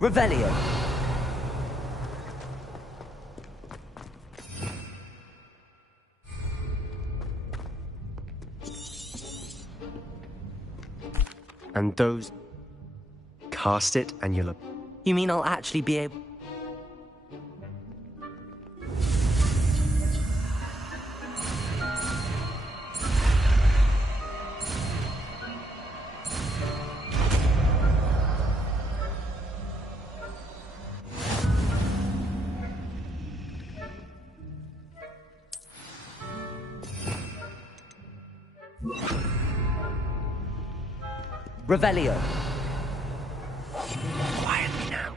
Revelio. And those... Cast it and you'll... You mean I'll actually be able... Revelio. Quietly now.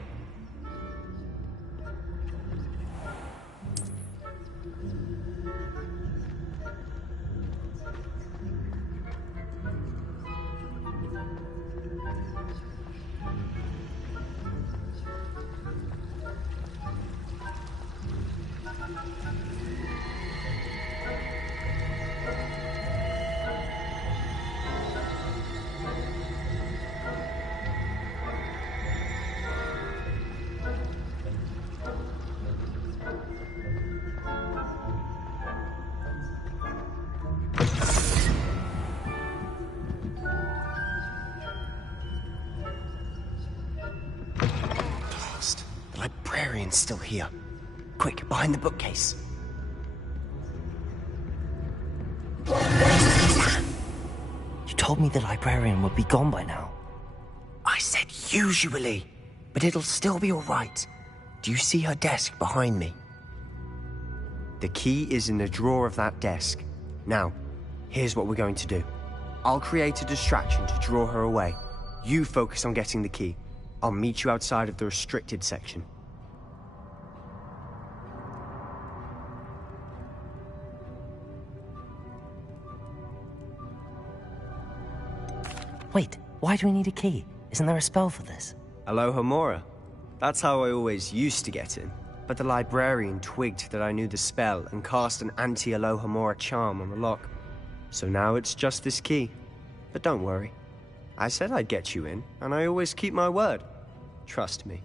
Still here. Quick, behind the bookcase. You told me the librarian would be gone by now. I said usually, but it'll still be all right. Do you see her desk behind me? The key is in the drawer of that desk. Now, here's what we're going to do. I'll create a distraction to draw her away. You focus on getting the key. I'll meet you outside of the restricted section. Wait, why do we need a key? Isn't there a spell for this? Alohomora. That's how I always used to get in. But the librarian twigged that I knew the spell and cast an anti-Alohomora charm on the lock. So now it's just this key. But don't worry. I said I'd get you in, and I always keep my word. Trust me.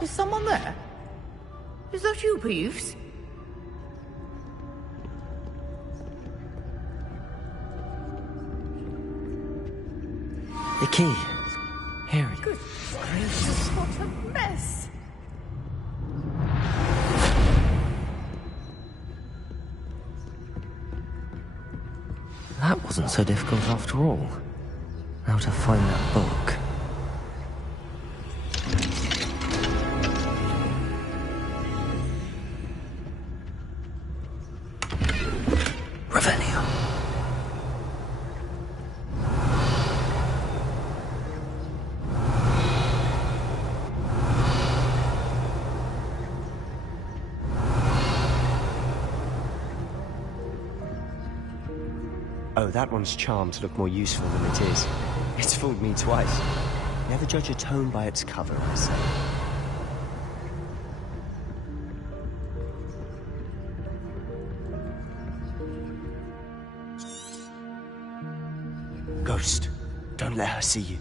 Is someone there? Is that you, Peeves? The key. Here it is. Good gracious, what a mess! That wasn't so difficult after all. Now to find that book. Revelio. Oh, that one's charmed to look more useful than it is. It's fooled me twice. Never judge a tome by its cover, I say. Ghost, don't let her see you.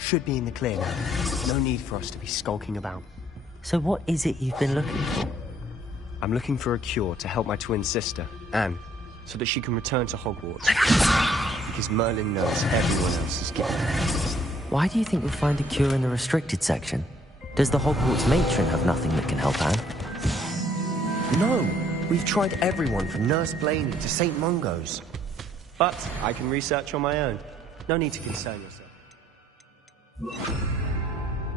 Should be in the clear now. No need for us to be skulking about. So what is it you've been looking for? I'm looking for a cure to help my twin sister, Anne, so that she can return to Hogwarts. because Merlin knows everyone else is getting it. Why do you think you'll find a cure in the restricted section? Does the Hogwarts matron have nothing that can help Anne? No! We've tried everyone from Nurse Blaney to St. Mungo's. But I can research on my own. No need to concern yourself.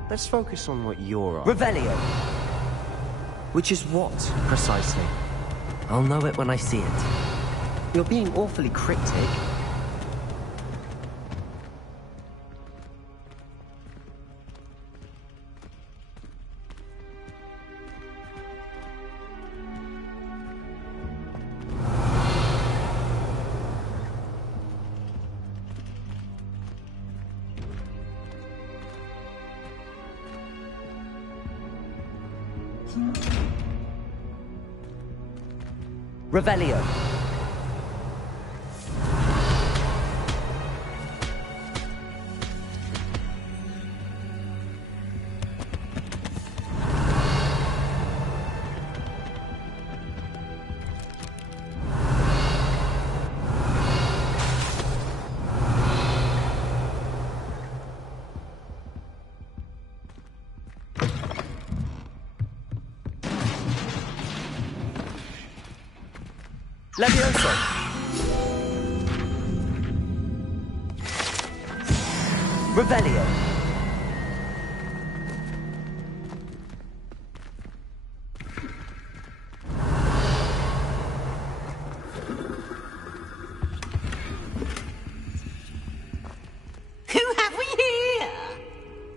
Let's focus on what you're after. Revelio! Which is what, precisely? I'll know it when I see it. You're being awfully cryptic. Revelio! Levioso! Revelio! Who have we here?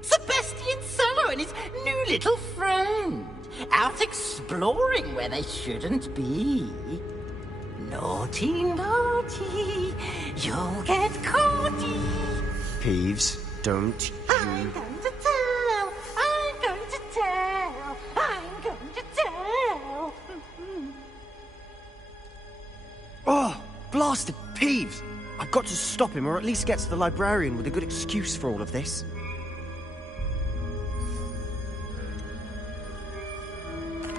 Sebastian Sallow and his new little friend. Out exploring where they shouldn't be. Naughty, naughty, you'll get caughty. Peeves, don't I'm you... going to tell, I'm going to tell, I'm going to tell. Oh, blasted Peeves! I've got to stop him, or at least get to the librarian with a good excuse for all of this.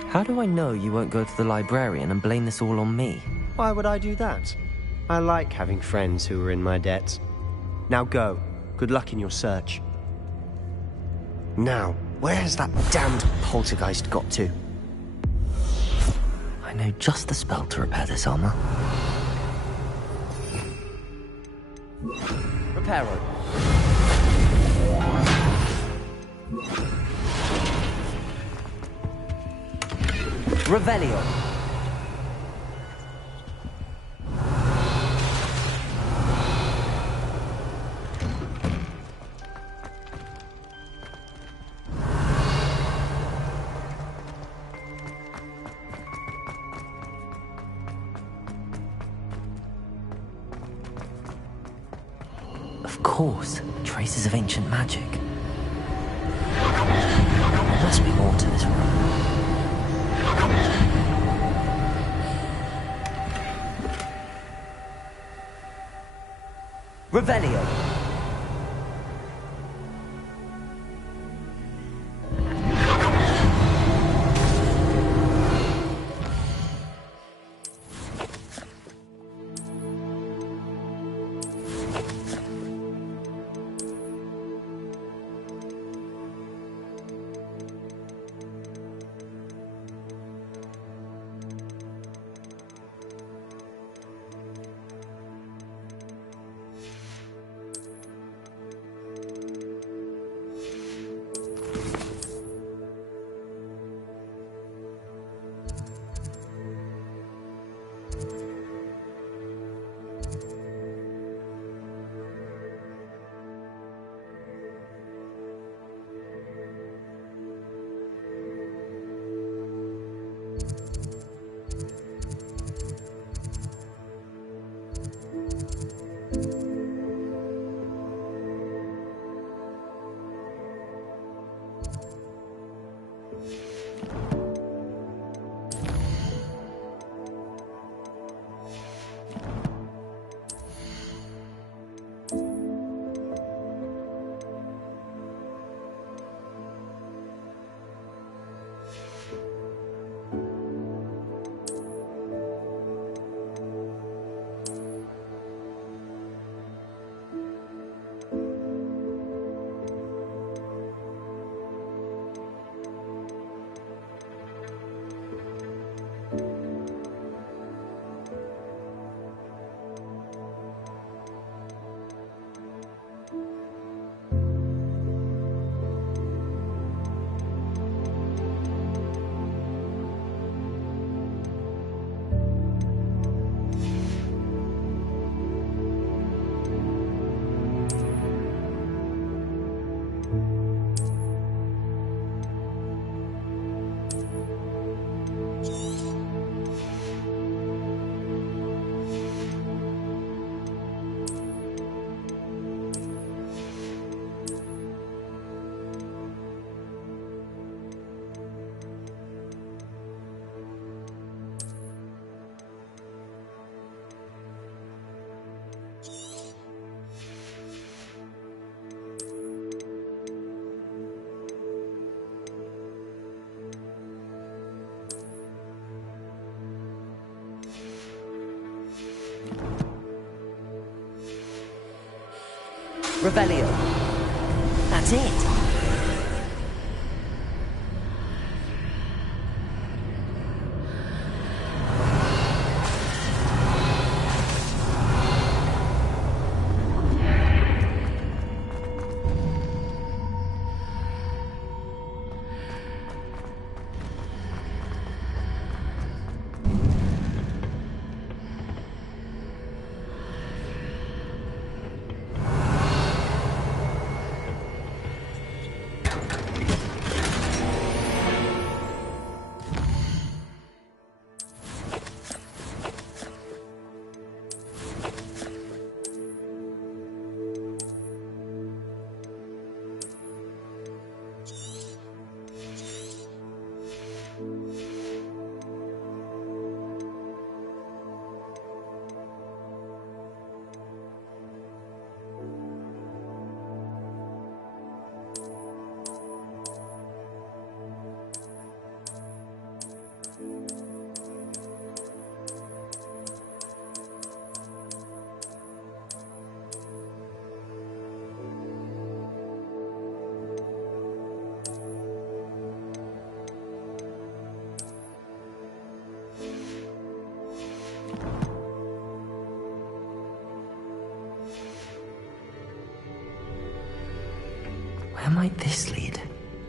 How do I know you won't go to the librarian and blame this all on me? Why would I do that? I like having friends who are in my debt. Now go. Good luck in your search. Now, where has that damned poltergeist got to? I know just the spell to repair this armor. Reparo. Revelio. Of course, traces of ancient magic. There must be more to this room. Revelio. Revelio. That's it. Where might this lead?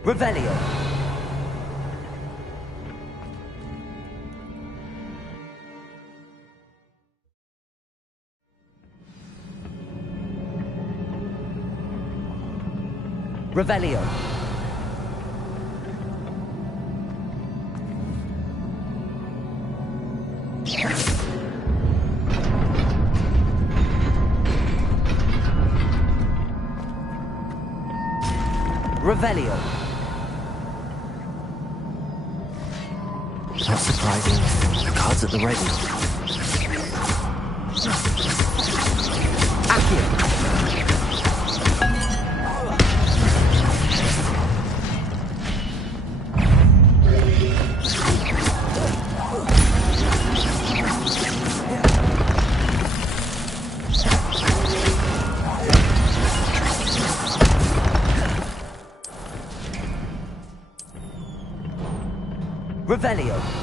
Revelio. Revelio. Revelio. Not surprising. The cards at the ready. Accio. Revelio.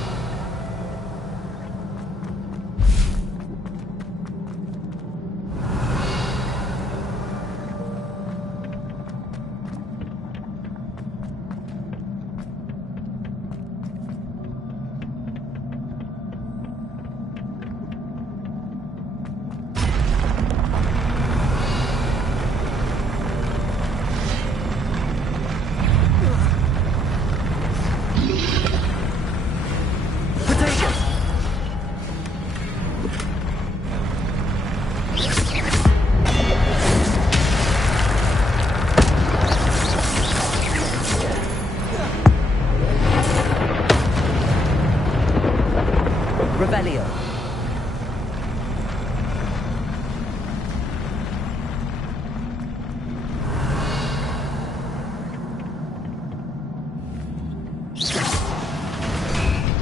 Revelio.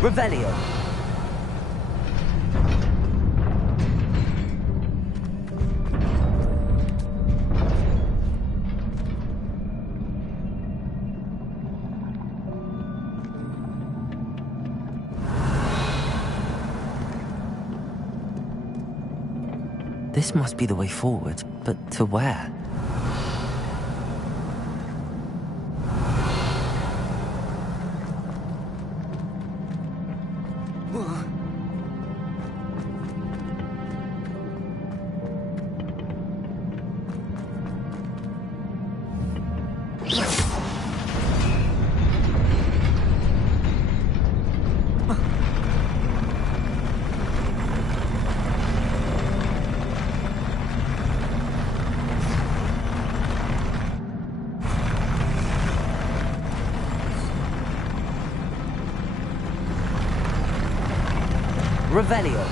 Revelio. This must be the way forward, but to where? Revelio.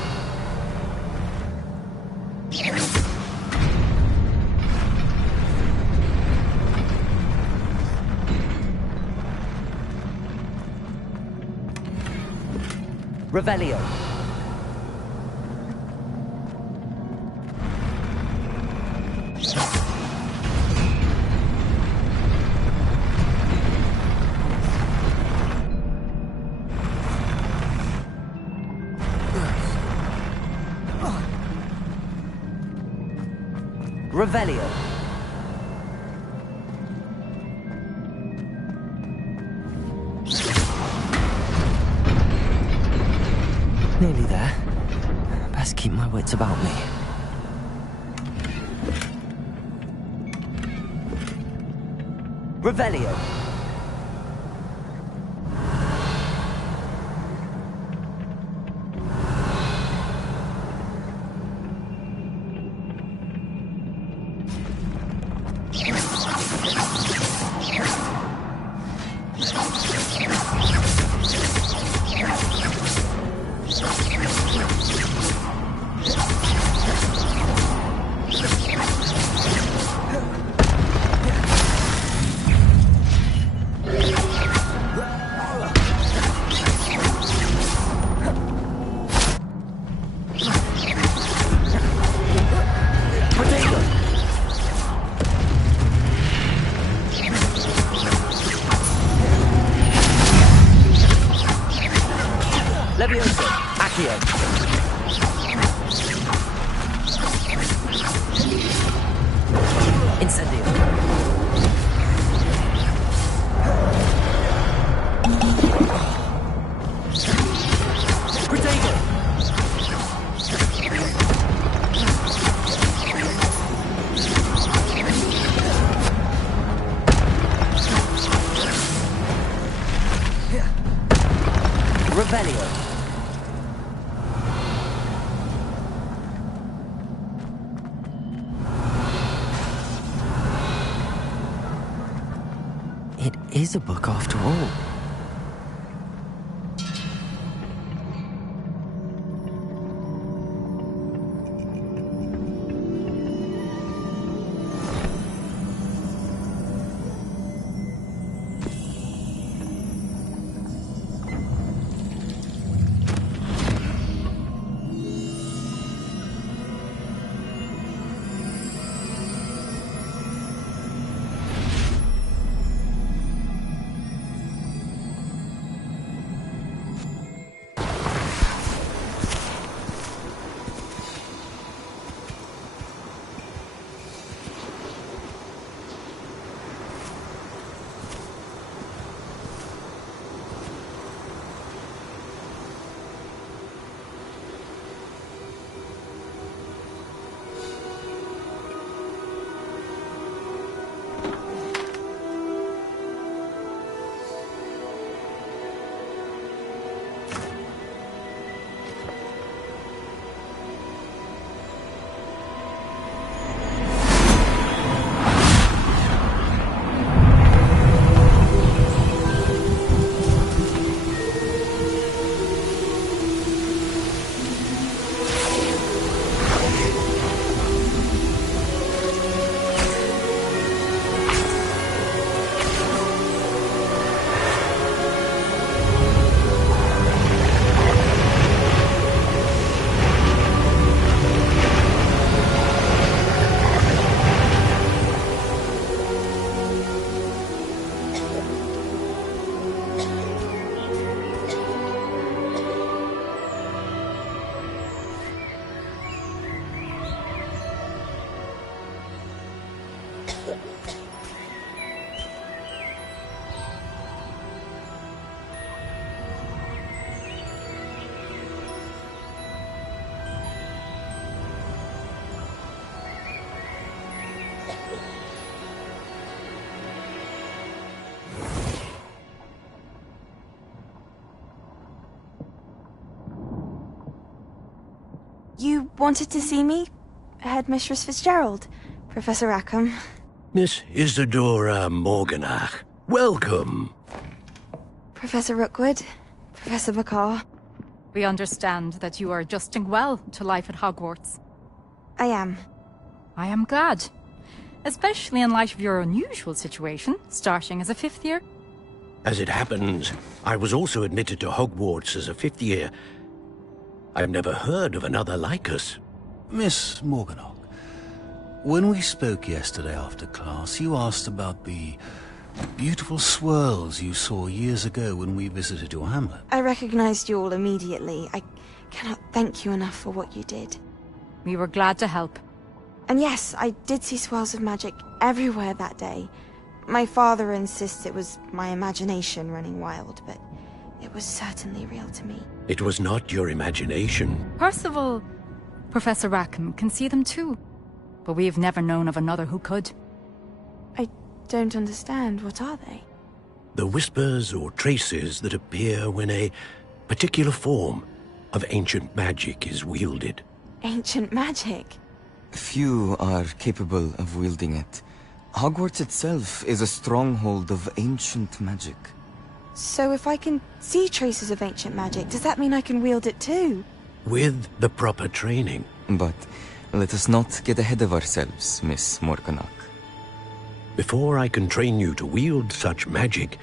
Revelio. Revelio. Nearly there. Best keep my wits about me. Revelio. Levioso, Accio. Incendio. Protego. Revelio. It is a book after all. You wanted to see me? Headmistress Fitzgerald? Professor Rackham? Miss Isadora Morganach, welcome. Professor Rookwood? Professor McCaw? We understand that you are adjusting well to life at Hogwarts. I am. I am glad. Especially in light of your unusual situation, starting as a 5th year. As it happens, I was also admitted to Hogwarts as a 5th year. I've never heard of another like us. Miss Morganach, when we spoke yesterday after class, you asked about the beautiful swirls you saw years ago when we visited your hamlet. I recognized you all immediately. I cannot thank you enough for what you did. We were glad to help. And yes, I did see swirls of magic everywhere that day. My father insists it was my imagination running wild, but it was certainly real to me. It was not your imagination. Percival, Professor Rackham can see them too. But we've never known of another who could. I don't understand. What are they? The whispers or traces that appear when a particular form of ancient magic is wielded. Ancient magic? Few are capable of wielding it. Hogwarts itself is a stronghold of ancient magic. So if I can see traces of ancient magic, does that mean I can wield it too? With the proper training. But let us not get ahead of ourselves, Miss Morganach. Before I can train you to wield such magic,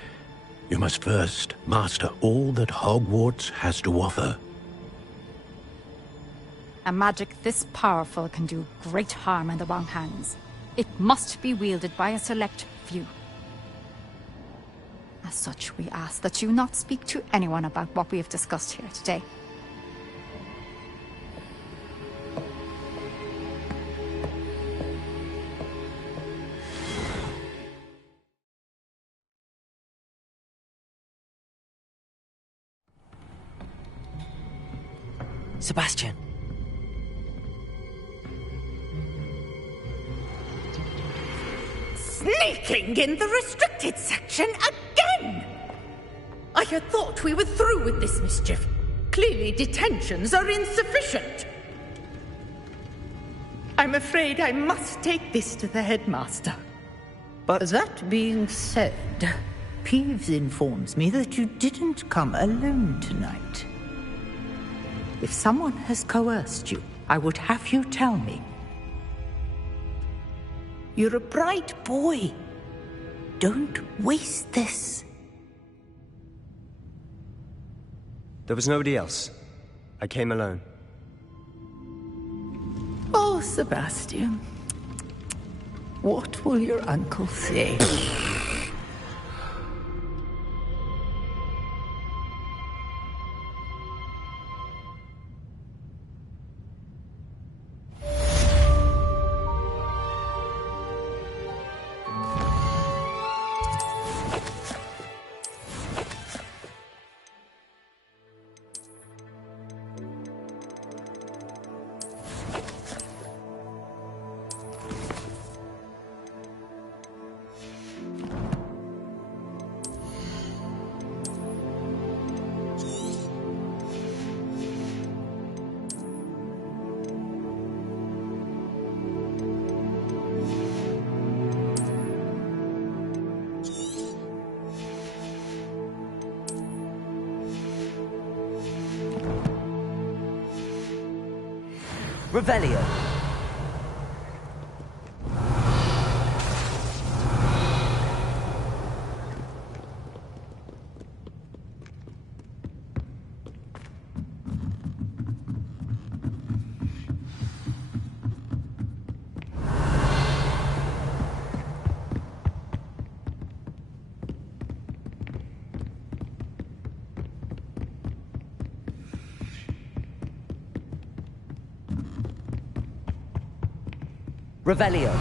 you must first master all that Hogwarts has to offer. A magic this powerful can do great harm in the wrong hands. It must be wielded by a select few. As such, we ask that you not speak to anyone about what we have discussed here today. Sebastian. Sneaking in the restricted section again! I had thought we were through with this mischief. Clearly detentions are insufficient. I'm afraid I must take this to the headmaster. But that being said, Peeves informs me that you didn't come alone tonight. If someone has coerced you, I would have you tell me. You're a bright boy. Don't waste this. There was nobody else. I came alone. Oh, Sebastian. What will your uncle say? Revelio. Revelio.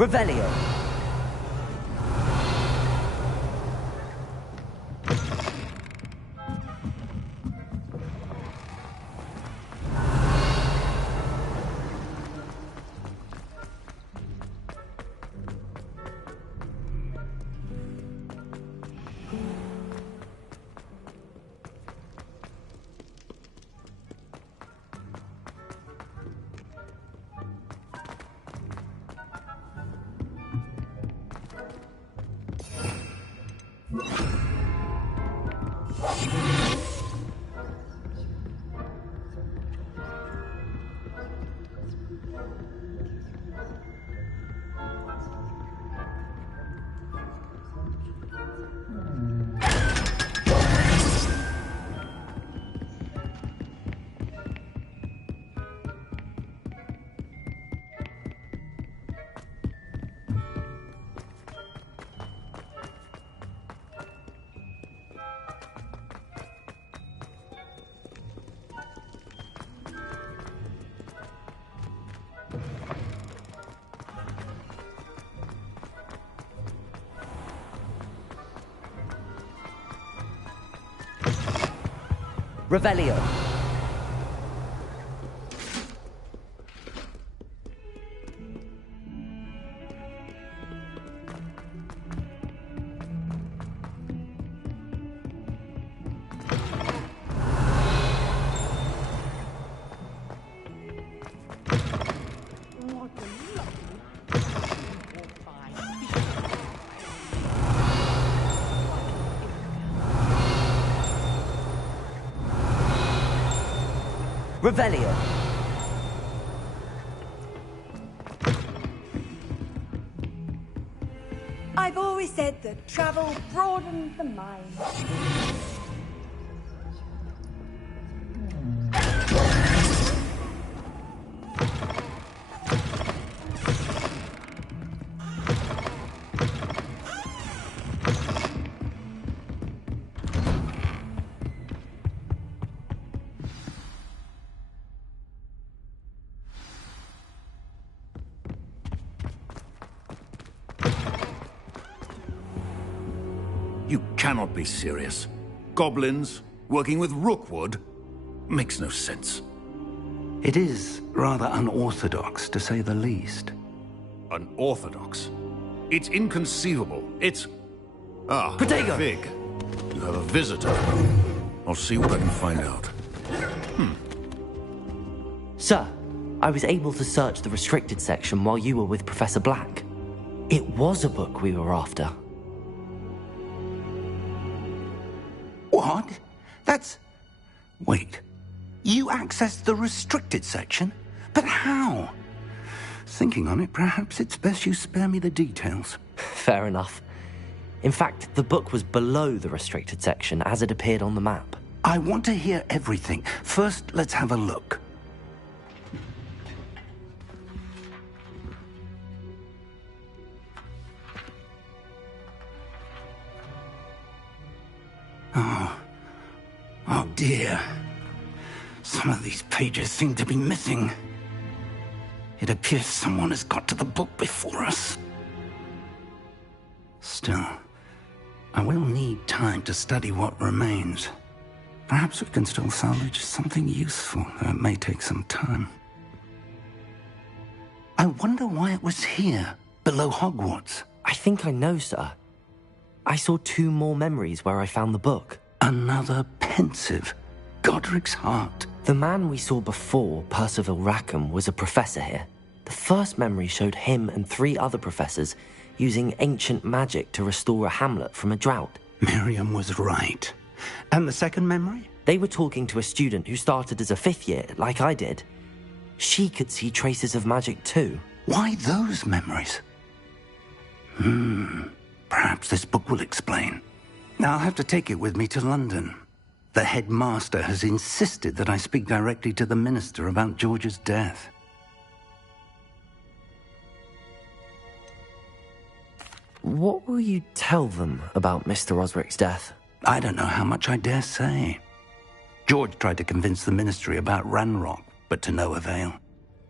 Revelio. Revelio. Revelio. I've always said that travel broadens the mind. You cannot be serious. Goblins working with Rookwood? Makes no sense. It is rather unorthodox, to say the least. Unorthodox? It's inconceivable. It's... Protego! Fig. You have a visitor. I'll see what I can find out. Sir, I was able to search the restricted section while you were with Professor Black. It was a book we were after. What? That's... Wait. You accessed the restricted section? But how? Thinking on it, perhaps it's best you spare me the details. Fair enough. In fact, the book was below the restricted section as it appeared on the map. I want to hear everything. First, let's have a look. Oh dear. Some of these pages seem to be missing. It appears someone has got to the book before us. Still, I will need time to study what remains. Perhaps we can still salvage something useful, though it may take some time. I wonder why it was here, below Hogwarts. I think I know, sir. I saw 2 more memories where I found the book. Another pensive. Godric's heart. The man we saw before, Percival Rackham, was a professor here. The first memory showed him and 3 other professors using ancient magic to restore a hamlet from a drought. Miriam was right. And the second memory? They were talking to a student who started as a 5th year, like I did. She could see traces of magic too. Why those memories? Perhaps this book will explain. I'll have to take it with me to London. The headmaster has insisted that I speak directly to the minister about George's death. What will you tell them about Mr. Osric's death? I don't know how much I dare say. George tried to convince the ministry about Ranrock, but to no avail.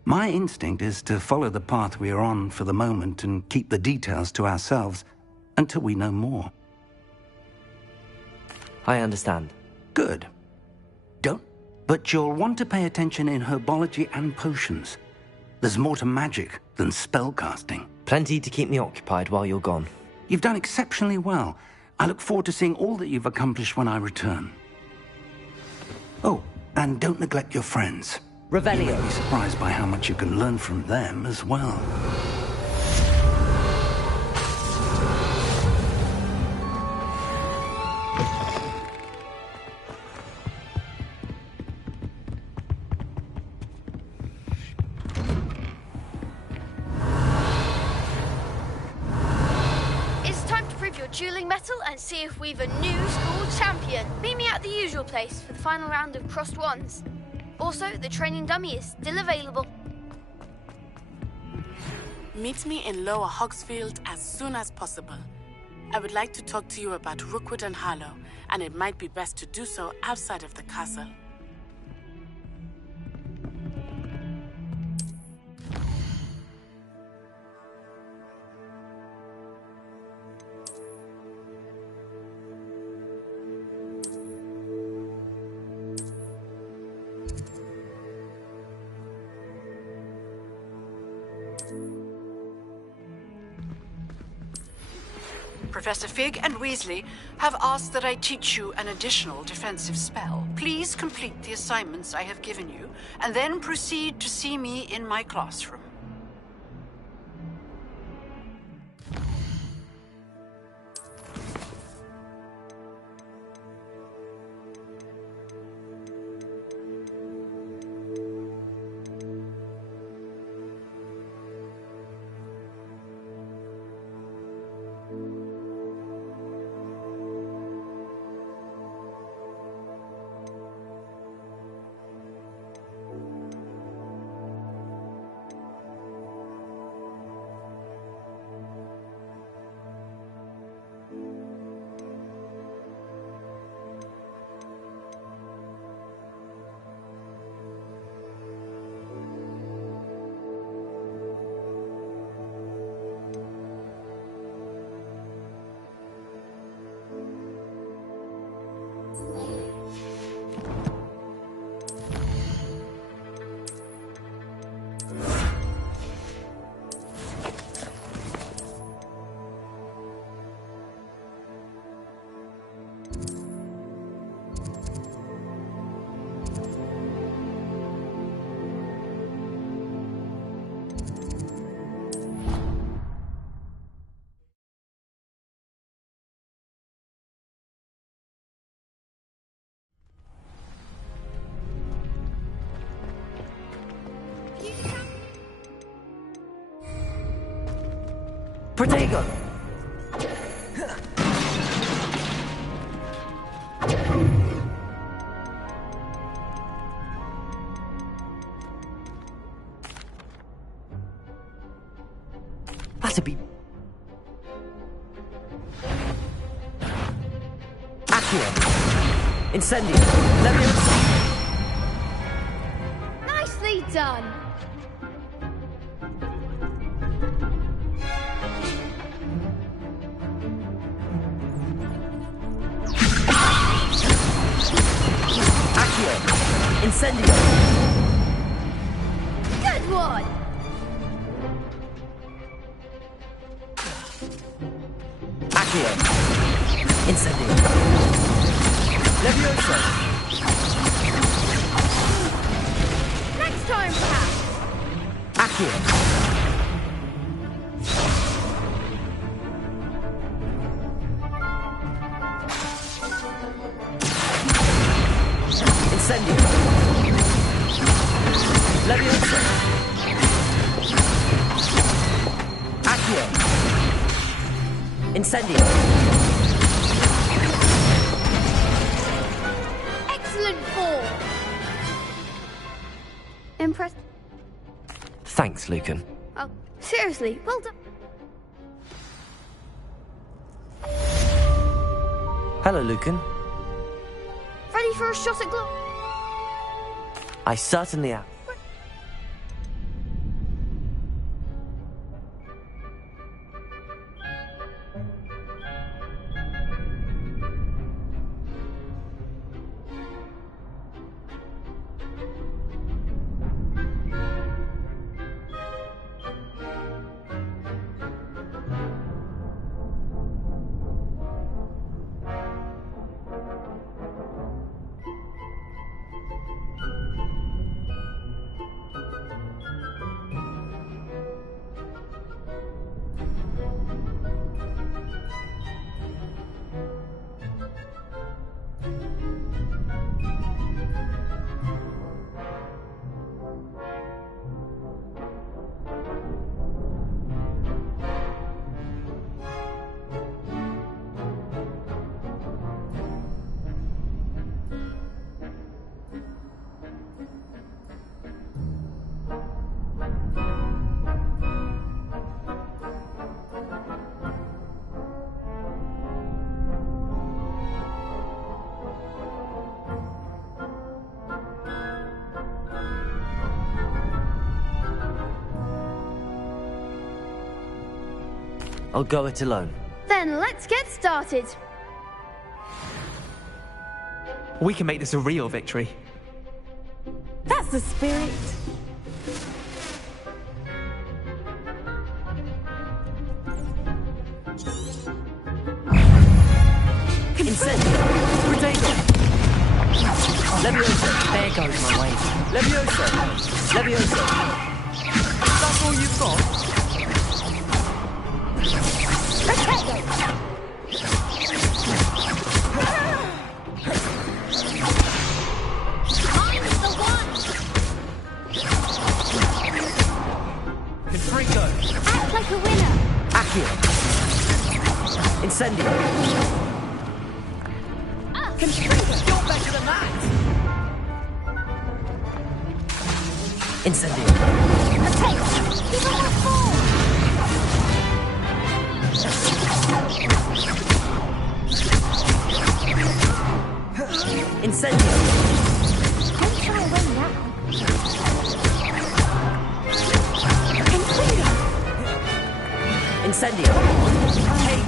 My instinct is to follow the path we are on for the moment and keep the details to ourselves until we know more. I understand. Good. But you'll want to pay attention in herbology and potions. There's more to magic than spellcasting. Plenty to keep me occupied while you're gone. You've done exceptionally well. I look forward to seeing all that you've accomplished when I return. Oh, and don't neglect your friends. Revelio. You may be surprised by how much you can learn from them as well. Dueling metal and see if we've a new school champion. Meet me at the usual place for the final round of crossed wands. Also, the training dummy is still available. Meet me in Lower Hogsfield as soon as possible. I would like to talk to you about Rookwood and Harlow, and it might be best to do so outside of the castle. Professor Fig and Weasley have asked that I teach you an additional defensive spell. Please complete the assignments I have given you, and then proceed to see me in my classroom. Protego! That'd be... Accio! Incendio! Leviosa! Nicely done! Incendio! Good one! Accio! Incendio! Leviosa! Next time, perhaps! Accio! Incendio! Leviosa! Accio! Incendio! Excellent form! Impressed? Thanks, Lucan. Oh, seriously, well done. Hello, Lucan. Ready for a shot at glow? I certainly am. I'll go it alone. Then let's get started. We can make this a real victory. That's the spirit. Levioso! There goes my wave. Levioso! Levioso! That's all you've got? Mine's the one! Confringo! Act like a winner! Accio! Incendio! Confringo! You're better than that! Incendio! Potato! Give him a fall! Incendio! Don't try away now. Confringo! Incendio! Hey!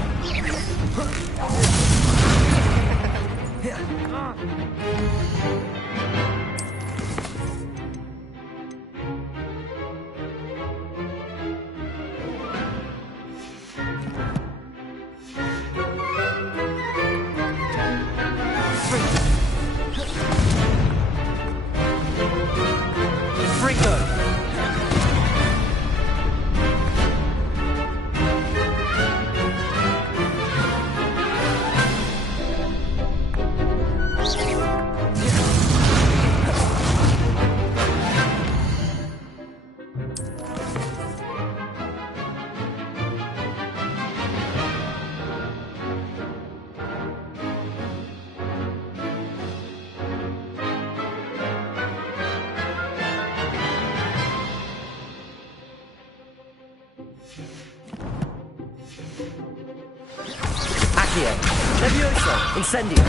Fringo! Accio! Levioso! Incendio!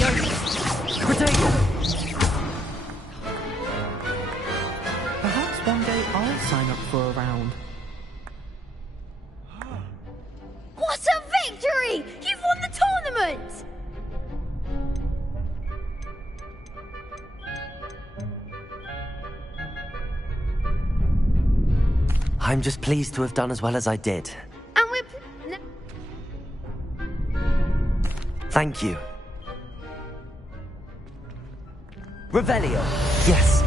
Levioso! Protego! Perhaps one day I'll sign up for a round. What a victory! You've won the tournament! I'm just pleased to have done as well as I did. And we're... Thank you. Revelio. Yes.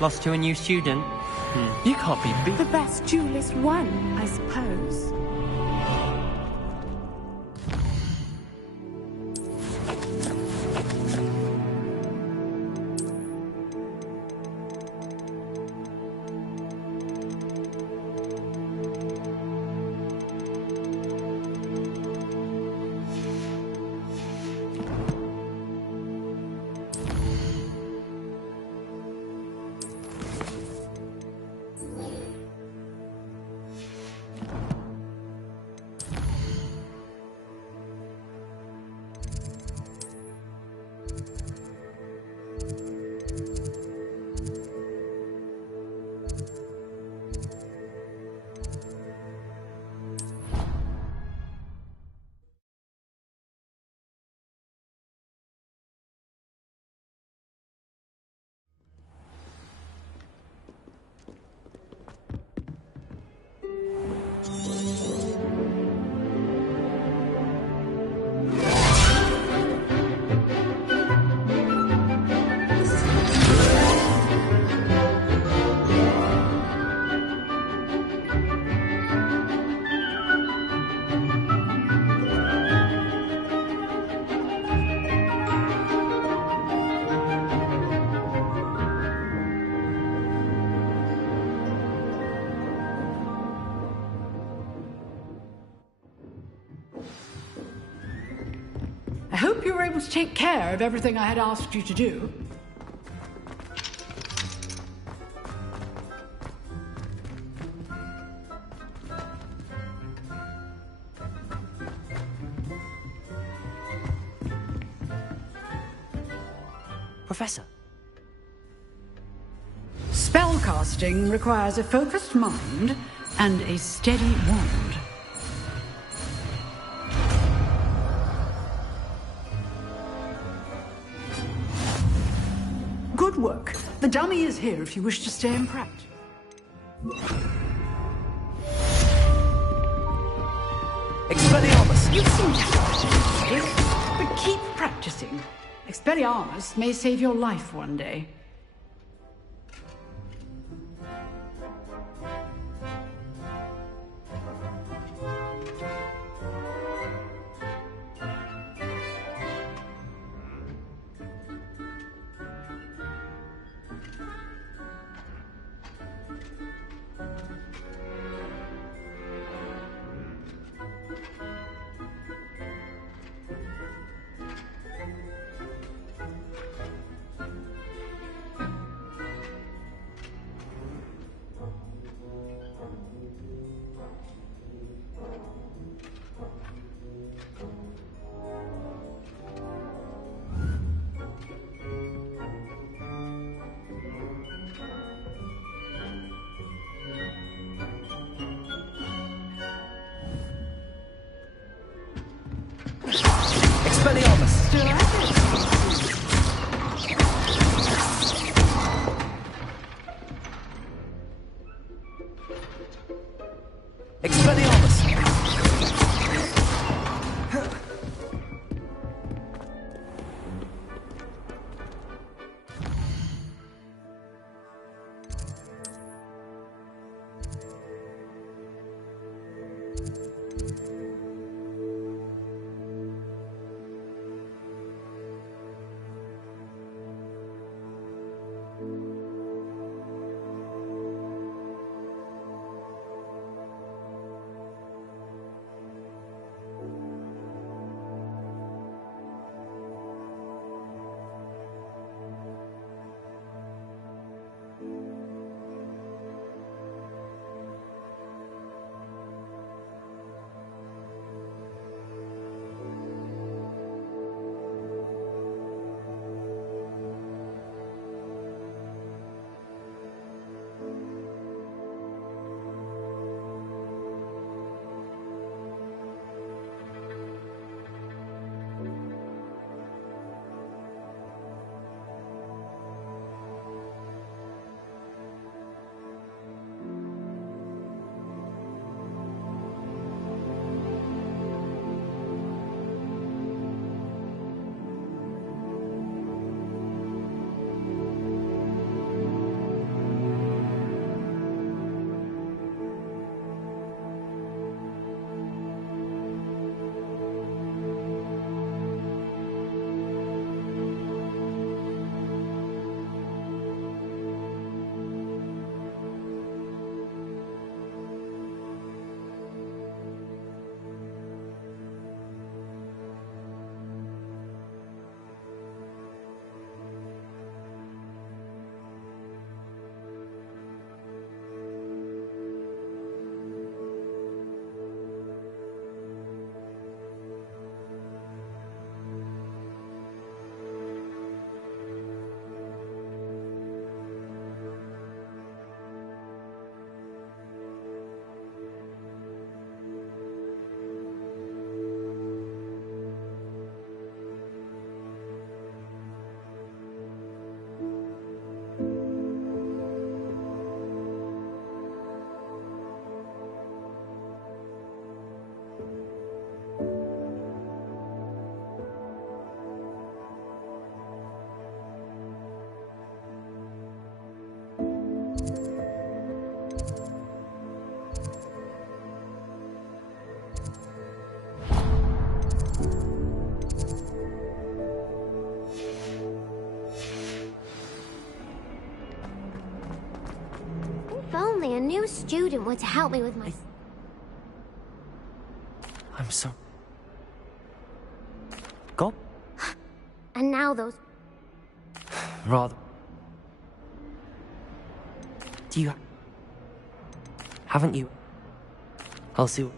Lost to a new student? You can't be beat. The best duelist won, I suppose. I hope you were able to take care of everything I had asked you to do. Professor. Spellcasting requires a focused mind and a steady wand. Good work. The dummy is here if you wish to stay in practice. Expelliarmus! Expelliarmus! You seem to have it, but keep practicing. Expelliarmus may save your life one day. If only a new student were to help me with my... I'm so... Gob? And now those... Rather... Do you... Haven't you... I'll see...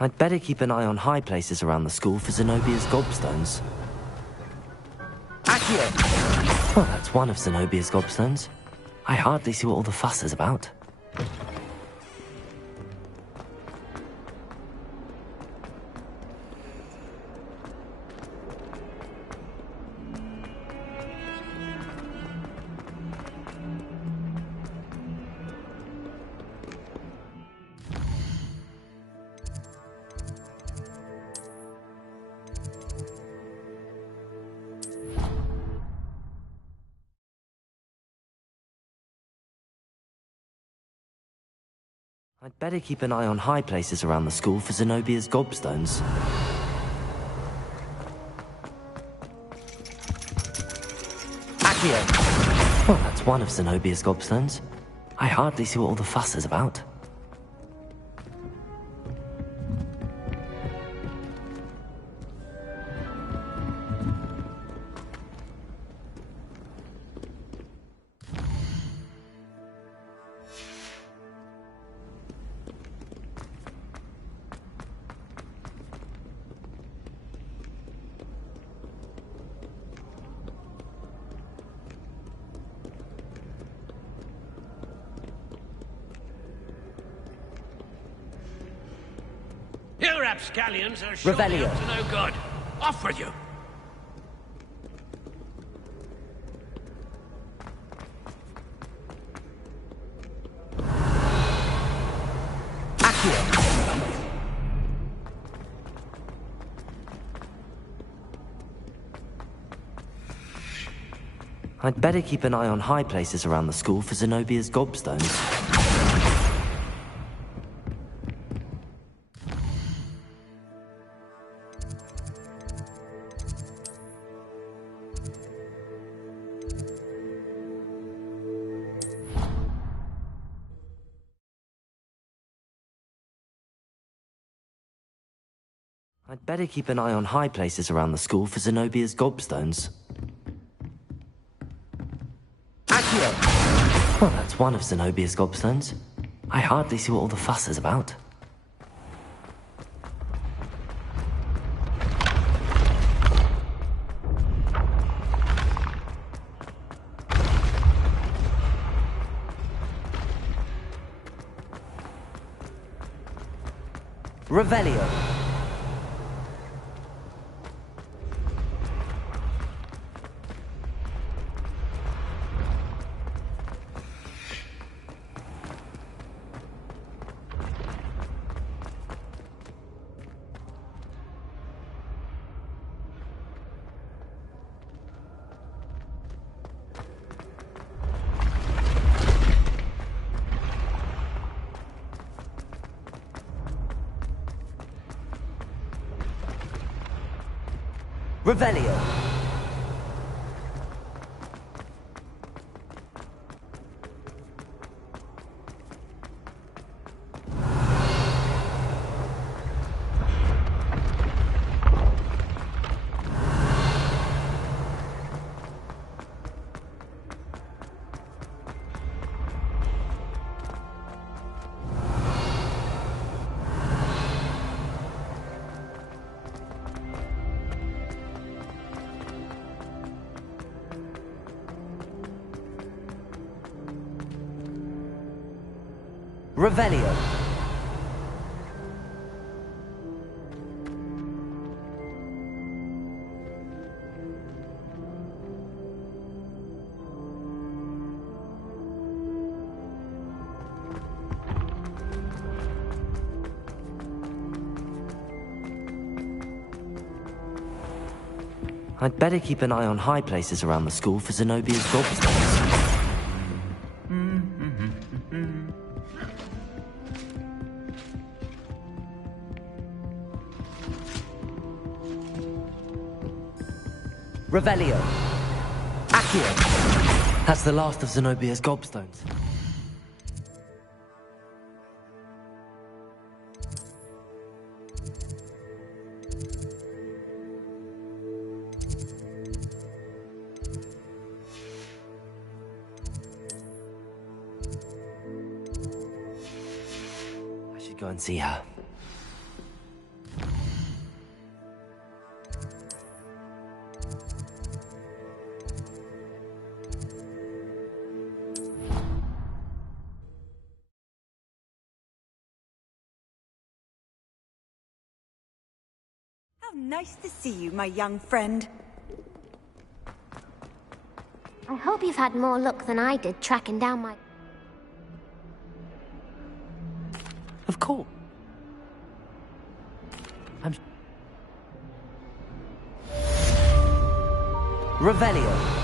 I'd better keep an eye on high places around the school for Zenobia's gobstones. Accio! Well, that's one of Zenobia's gobstones. I hardly see what all the fuss is about. I'd better keep an eye on high places around the school for Zenobia's gobstones. Accio! Well, that's one of Zenobia's gobstones. I hardly see what all the fuss is about. You rapscallions are surely Revelio. up to no good. Off with you! I'd better keep an eye on high places around the school for Zenobia's gobstones. I'd better keep an eye on high places around the school for Zenobia's gobstones. Accio! Well, that's one of Zenobia's gobstones. I hardly see what all the fuss is about. Revelio. Revelio. Revelio. I'd better keep an eye on high places around the school for Zenobia's gobstones. Revelio. Accio. That's the last of Zenobia's gobstones. I should go and see her. How nice to see you, my young friend. I hope you've had more luck than I did tracking down my... Of course. Revelio.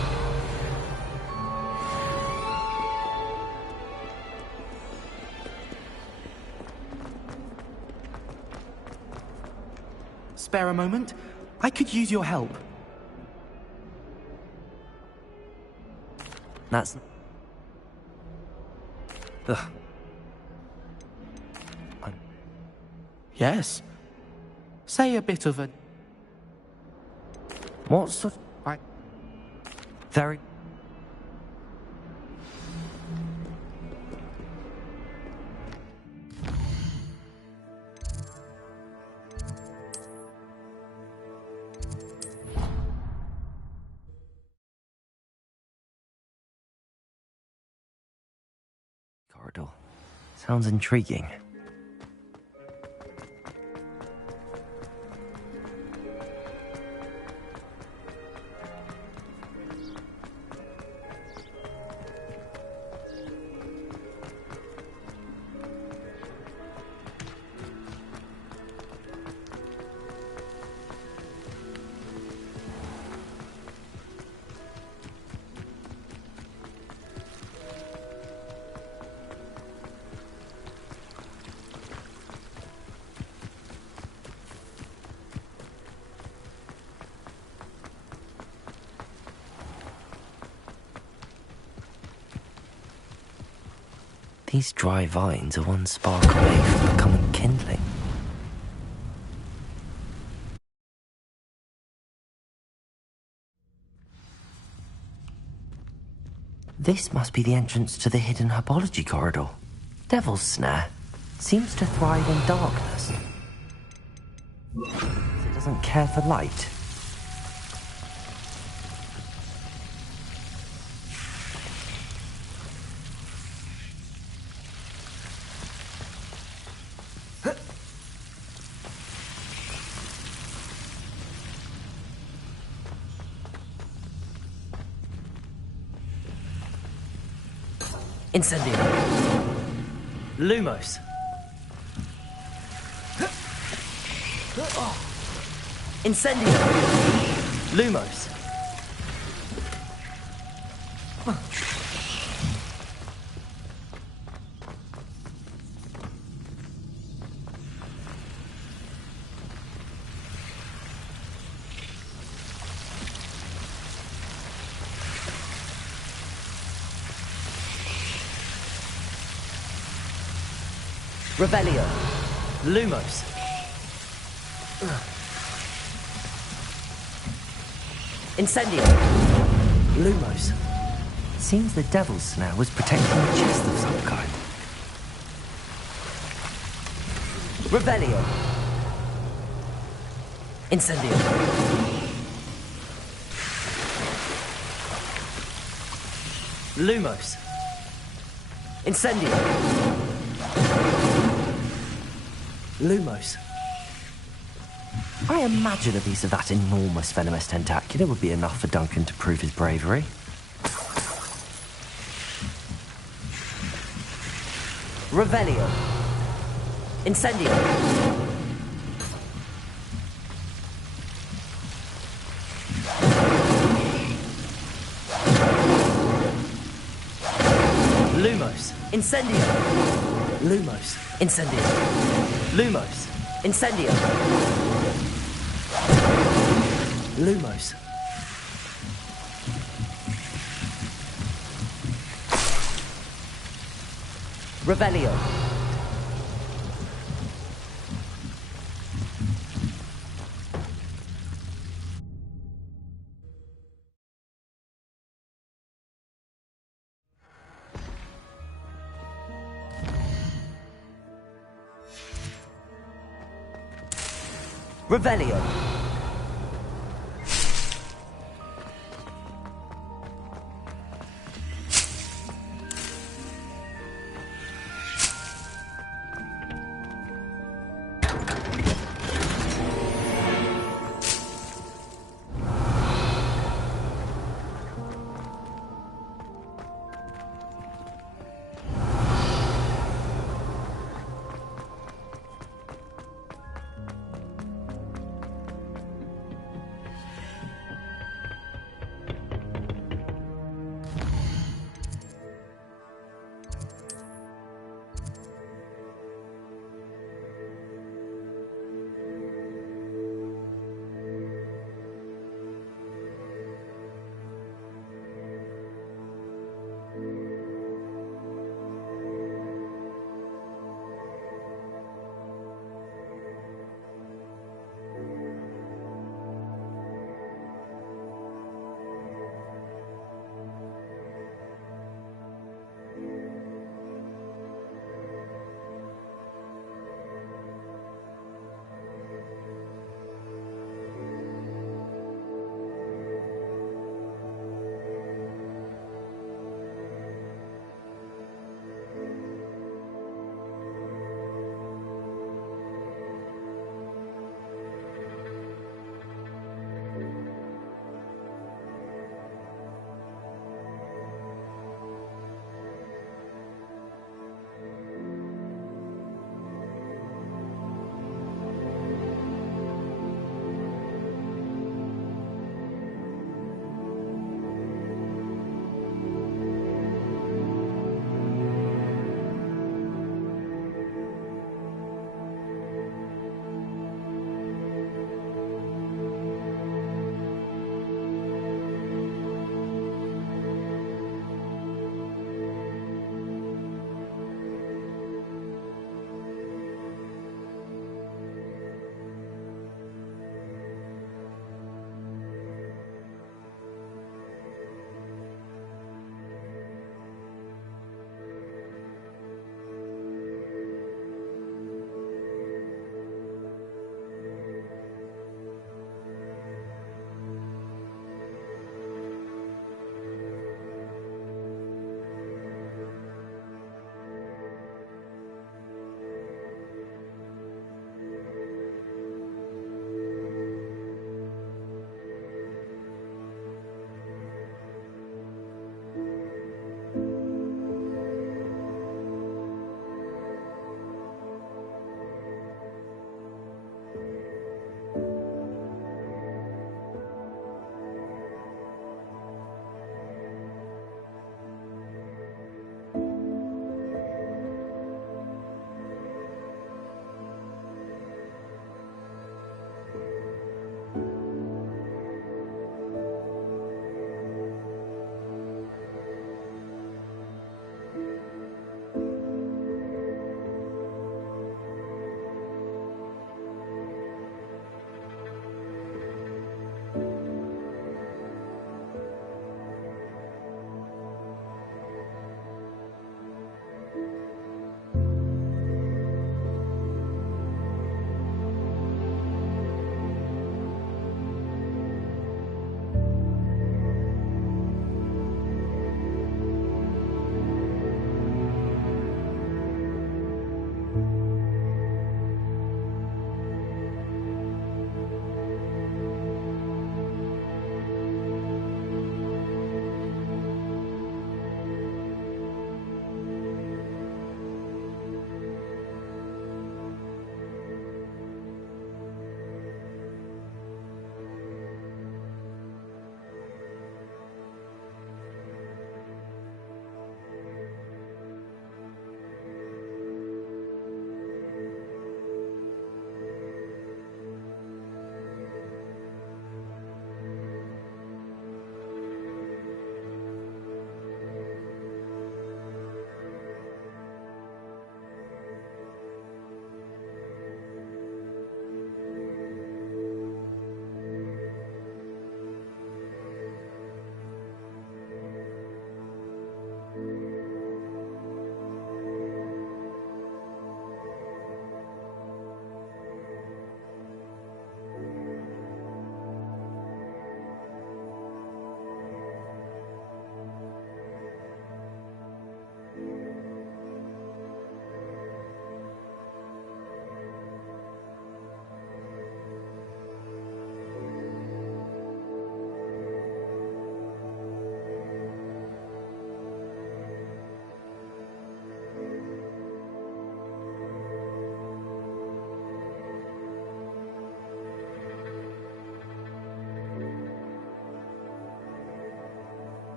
spare a moment? I could use your help. That's... Ugh. Yes. Say a bit of a... What sort of... Very... Corridor. Sounds intriguing. These dry vines are one spark away from becoming kindling. This must be the entrance to the hidden herbology corridor. Devil's Snare seems to thrive in darkness. It doesn't care for light. Incendio. Lumos. Incendio. Lumos. Revelio. Lumos. Incendio. Lumos. Seems the Devil's Snare was protecting a chest of some kind. Revelio. Incendio. Lumos. Incendio. Lumos. I imagine a piece of that enormous venomous tentacula would be enough for Duncan to prove his bravery. Revelio. Incendio. Lumos. Incendio. Lumos. Incendio. Lumos. Incendio. Lumos. Revelio. Revelio.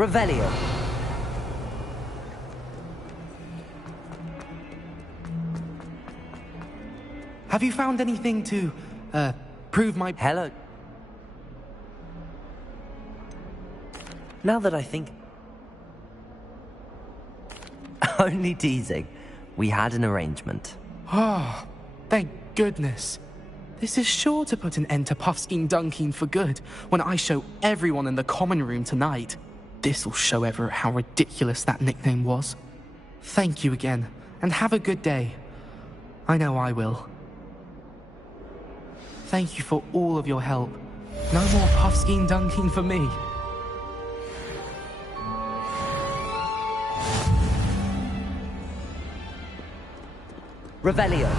Revelio. Have you found anything to, prove my... Hello. Now that I think... Only teasing. We had an arrangement. Oh, thank goodness. This is sure to put an end to Puffskein Dunking for good when I show everyone in the common room tonight. This'll show Everett how ridiculous that nickname was. Thank you again, and have a good day. I know I will. Thank you for all of your help. No more Puffskein Dunking for me. Revelio.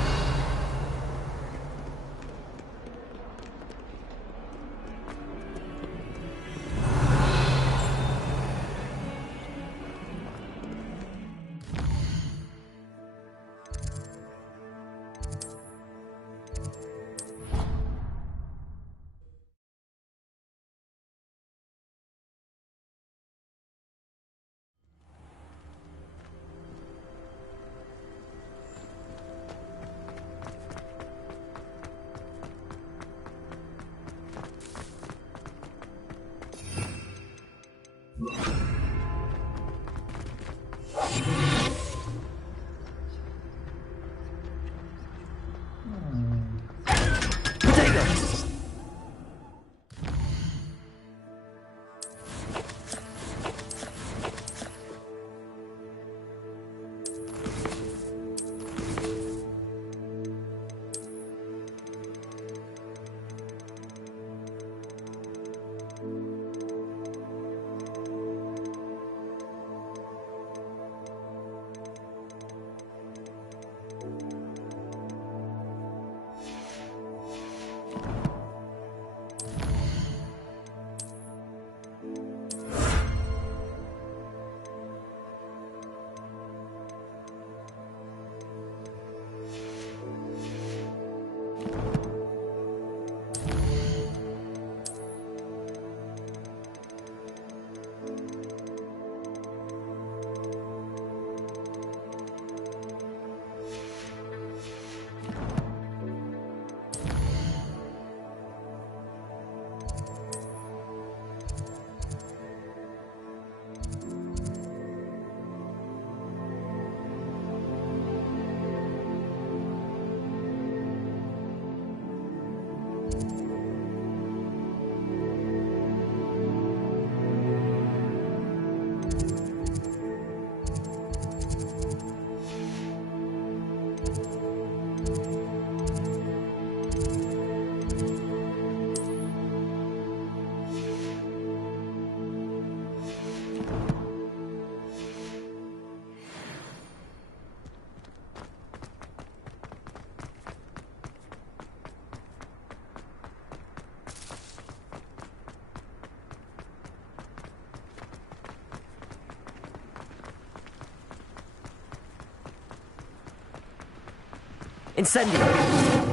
Incendio!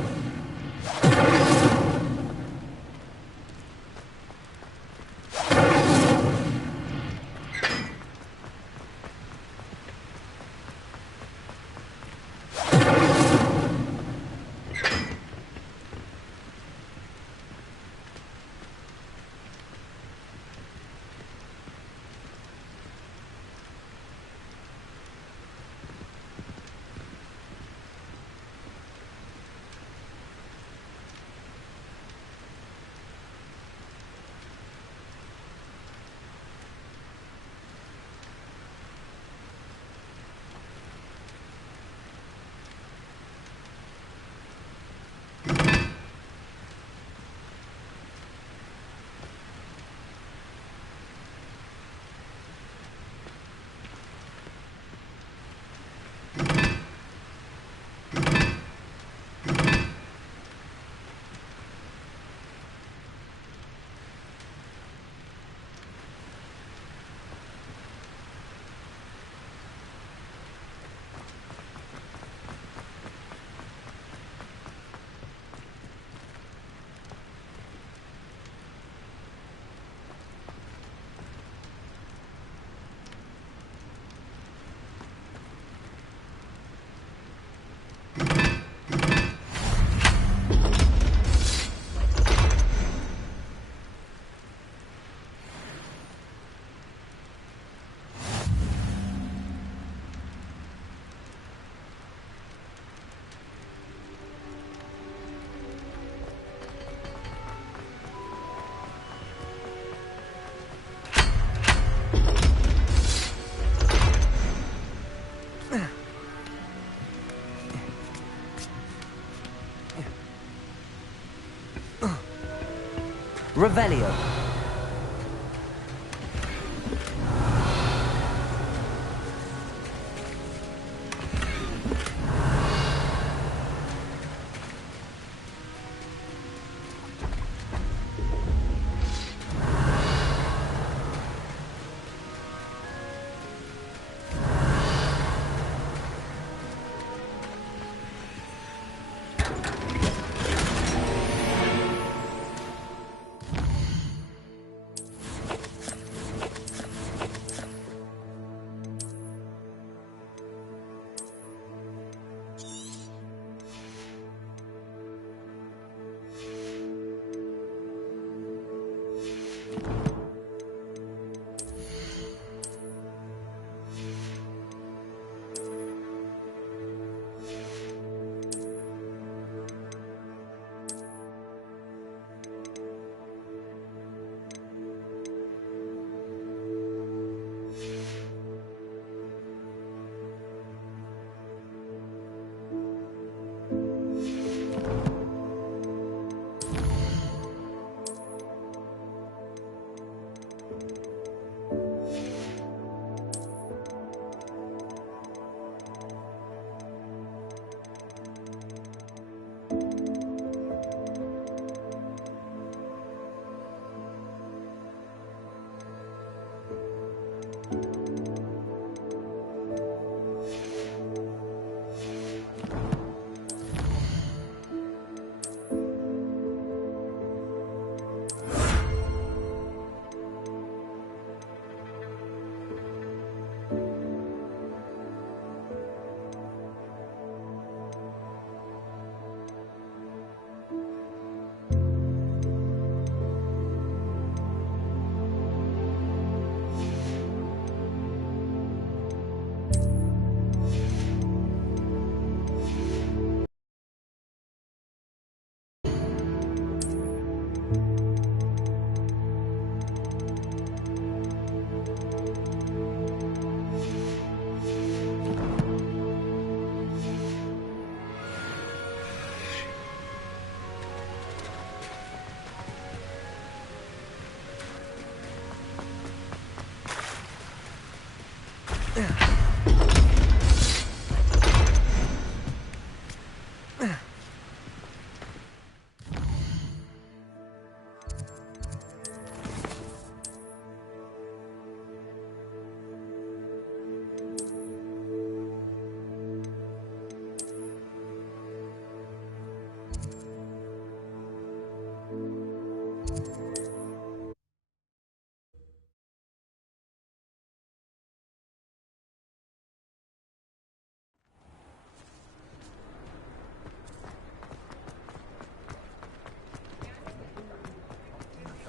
Revelio.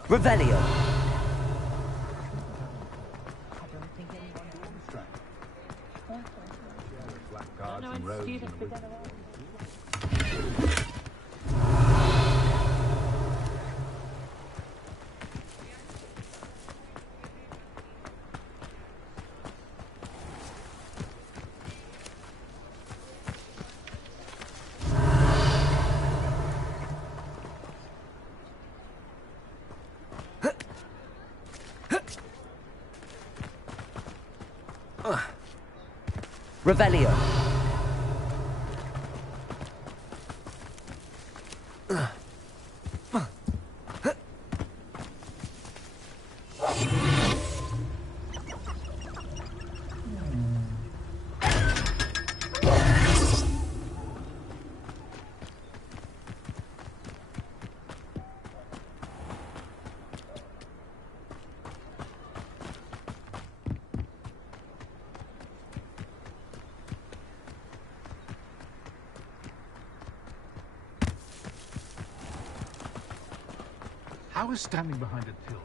Revelio. Revelio. How is standing behind a till?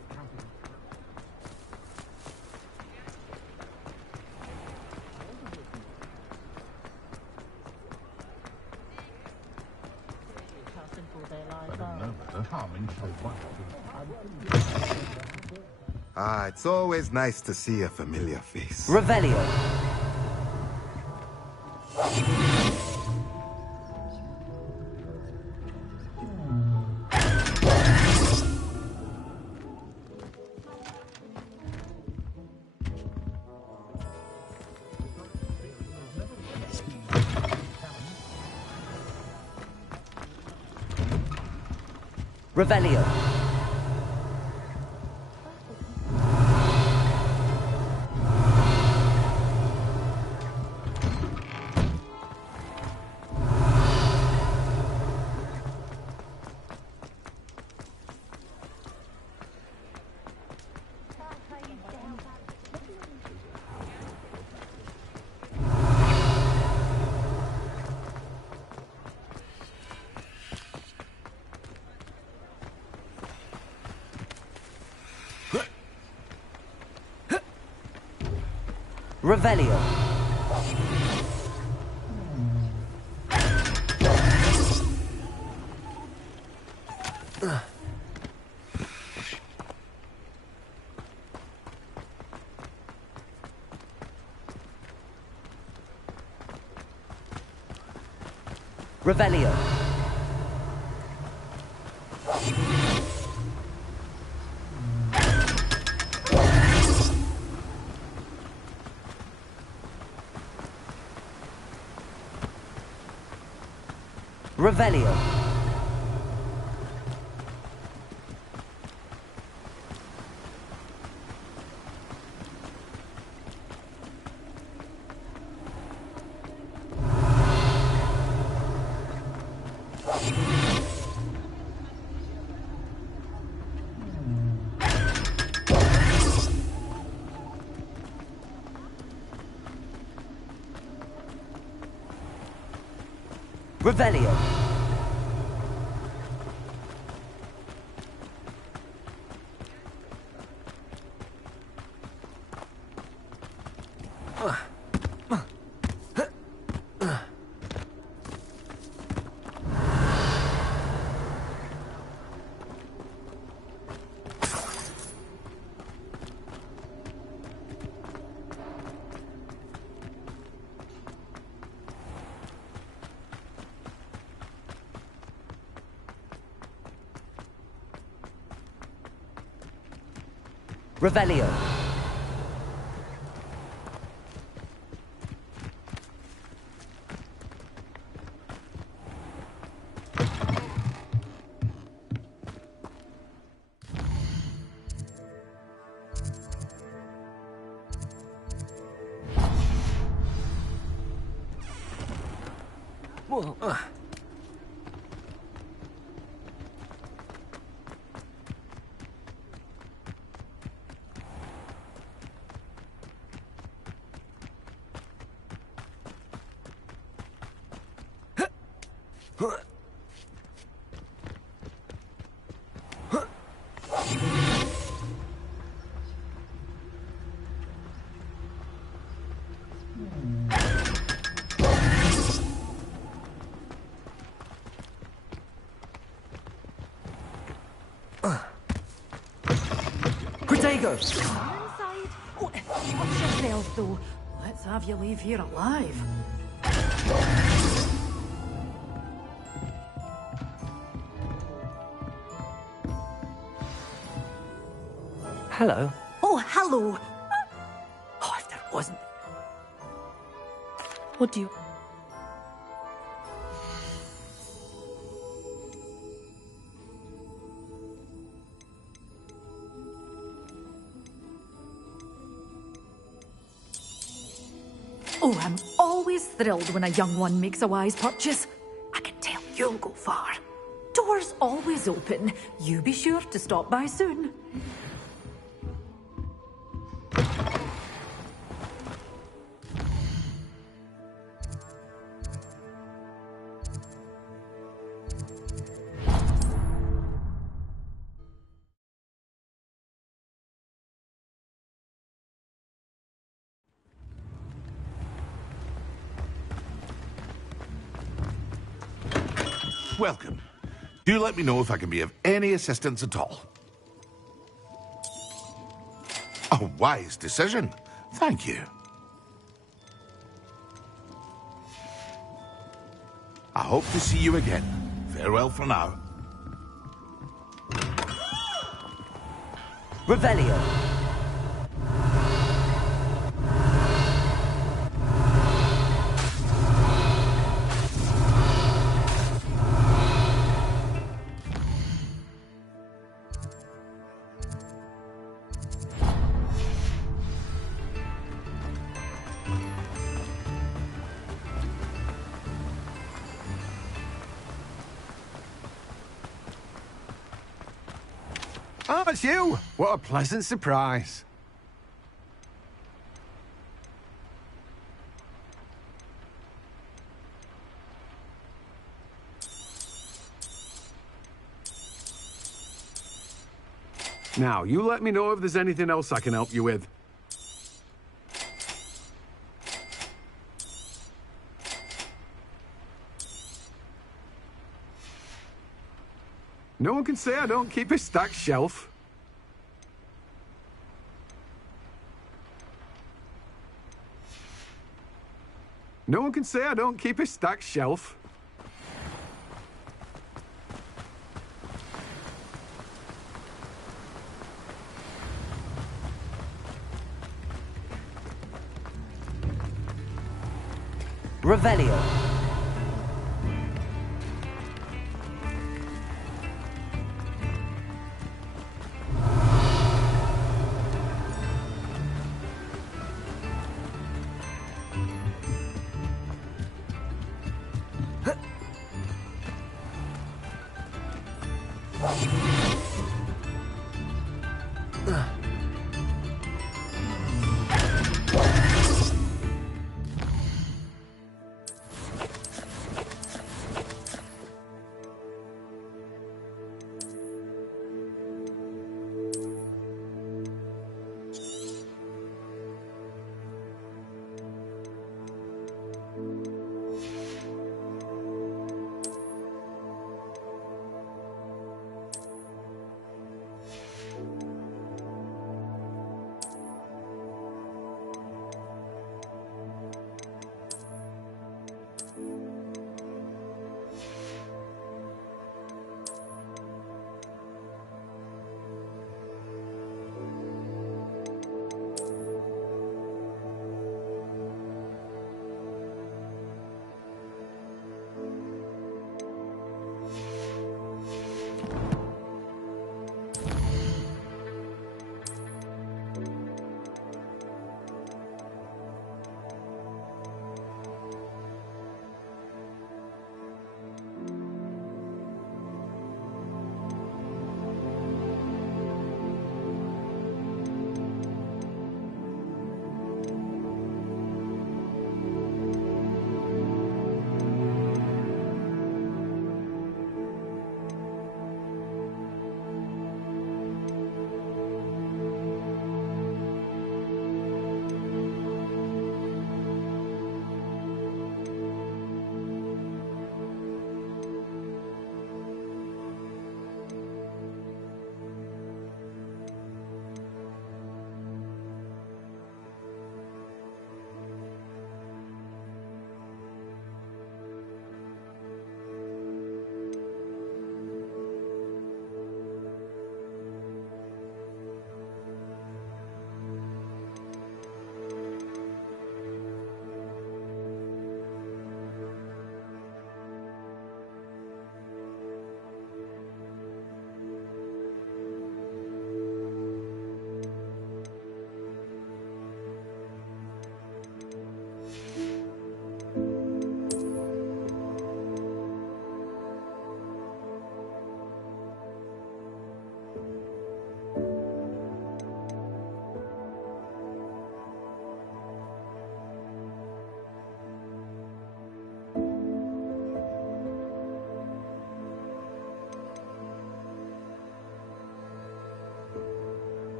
I don't know, but the harming Ah, it's always nice to see a familiar face. Revelio. Revelio. Revelio. Revelio. Revelio. Revelio. Revelio. Critigo! Oh, watch yourself, though. Let's have you leave here alive. Hello. Oh, hello. Oh, if there wasn't... What do you... Oh, I'm always thrilled when a young one makes a wise purchase. I can tell you'll go far. Doors always open. You be sure to stop by soon. Welcome. Do let me know if I can be of any assistance at all. A wise decision. Thank you. I hope to see you again. Farewell for now. Revelio. it's you! What a pleasant surprise. Now, you let me know if there's anything else I can help you with. No one can say I don't keep a stacked shelf. No one can say I don't keep a stacked shelf. Revelio.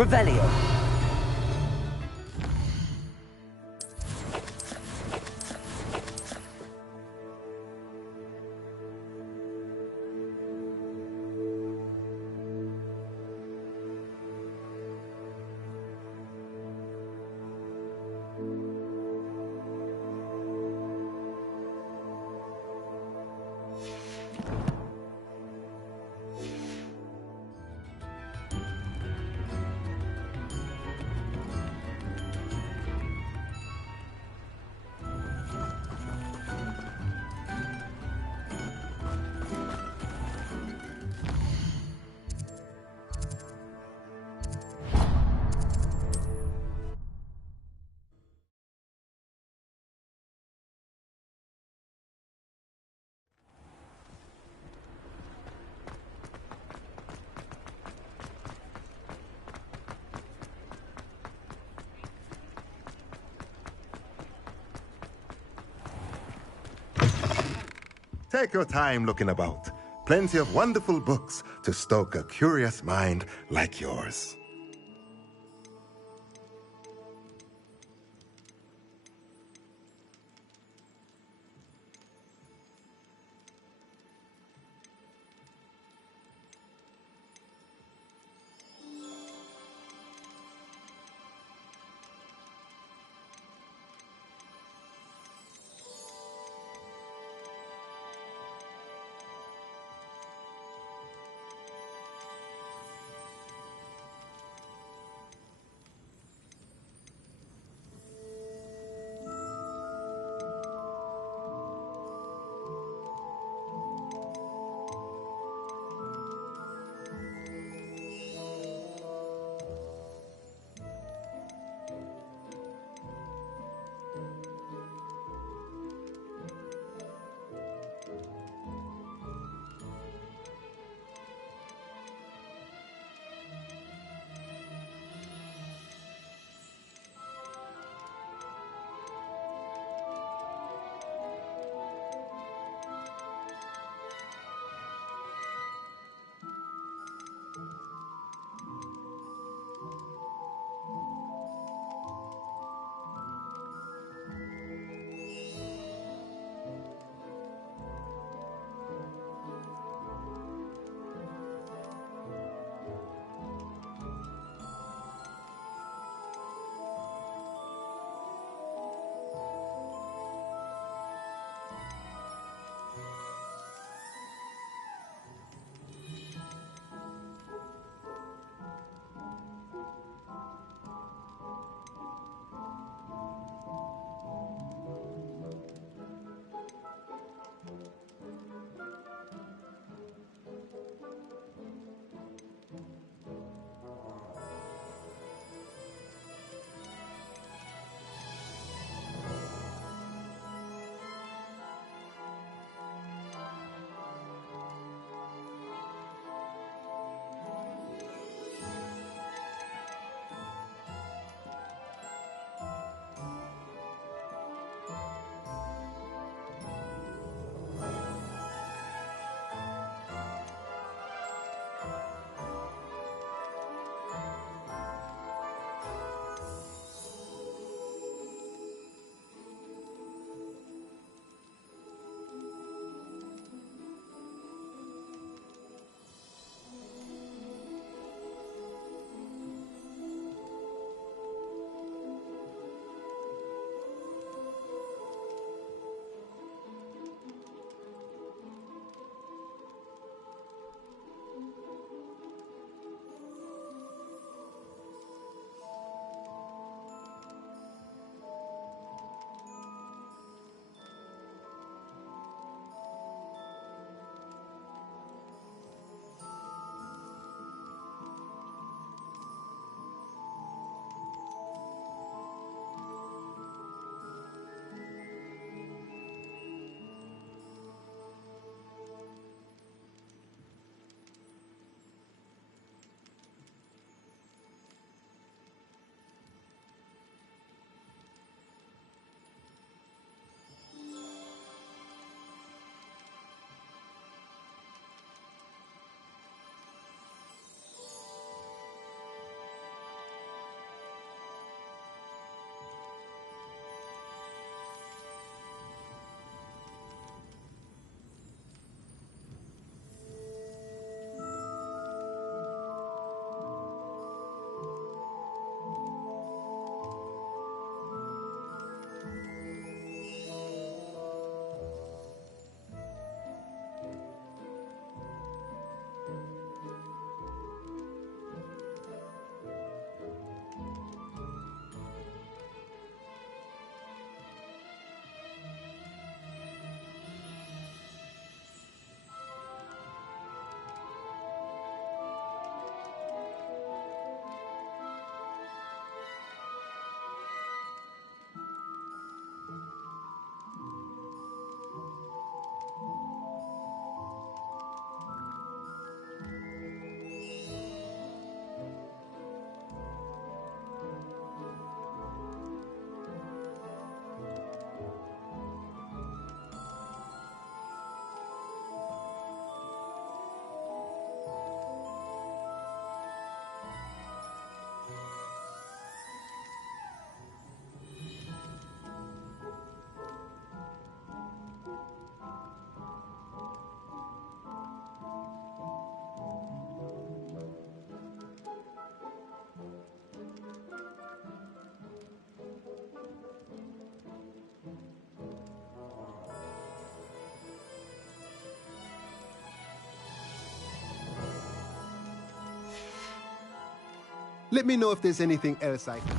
Revelio. Take your time looking about. Plenty of wonderful books to stoke a curious mind like yours. Let me know if there's anything else I can.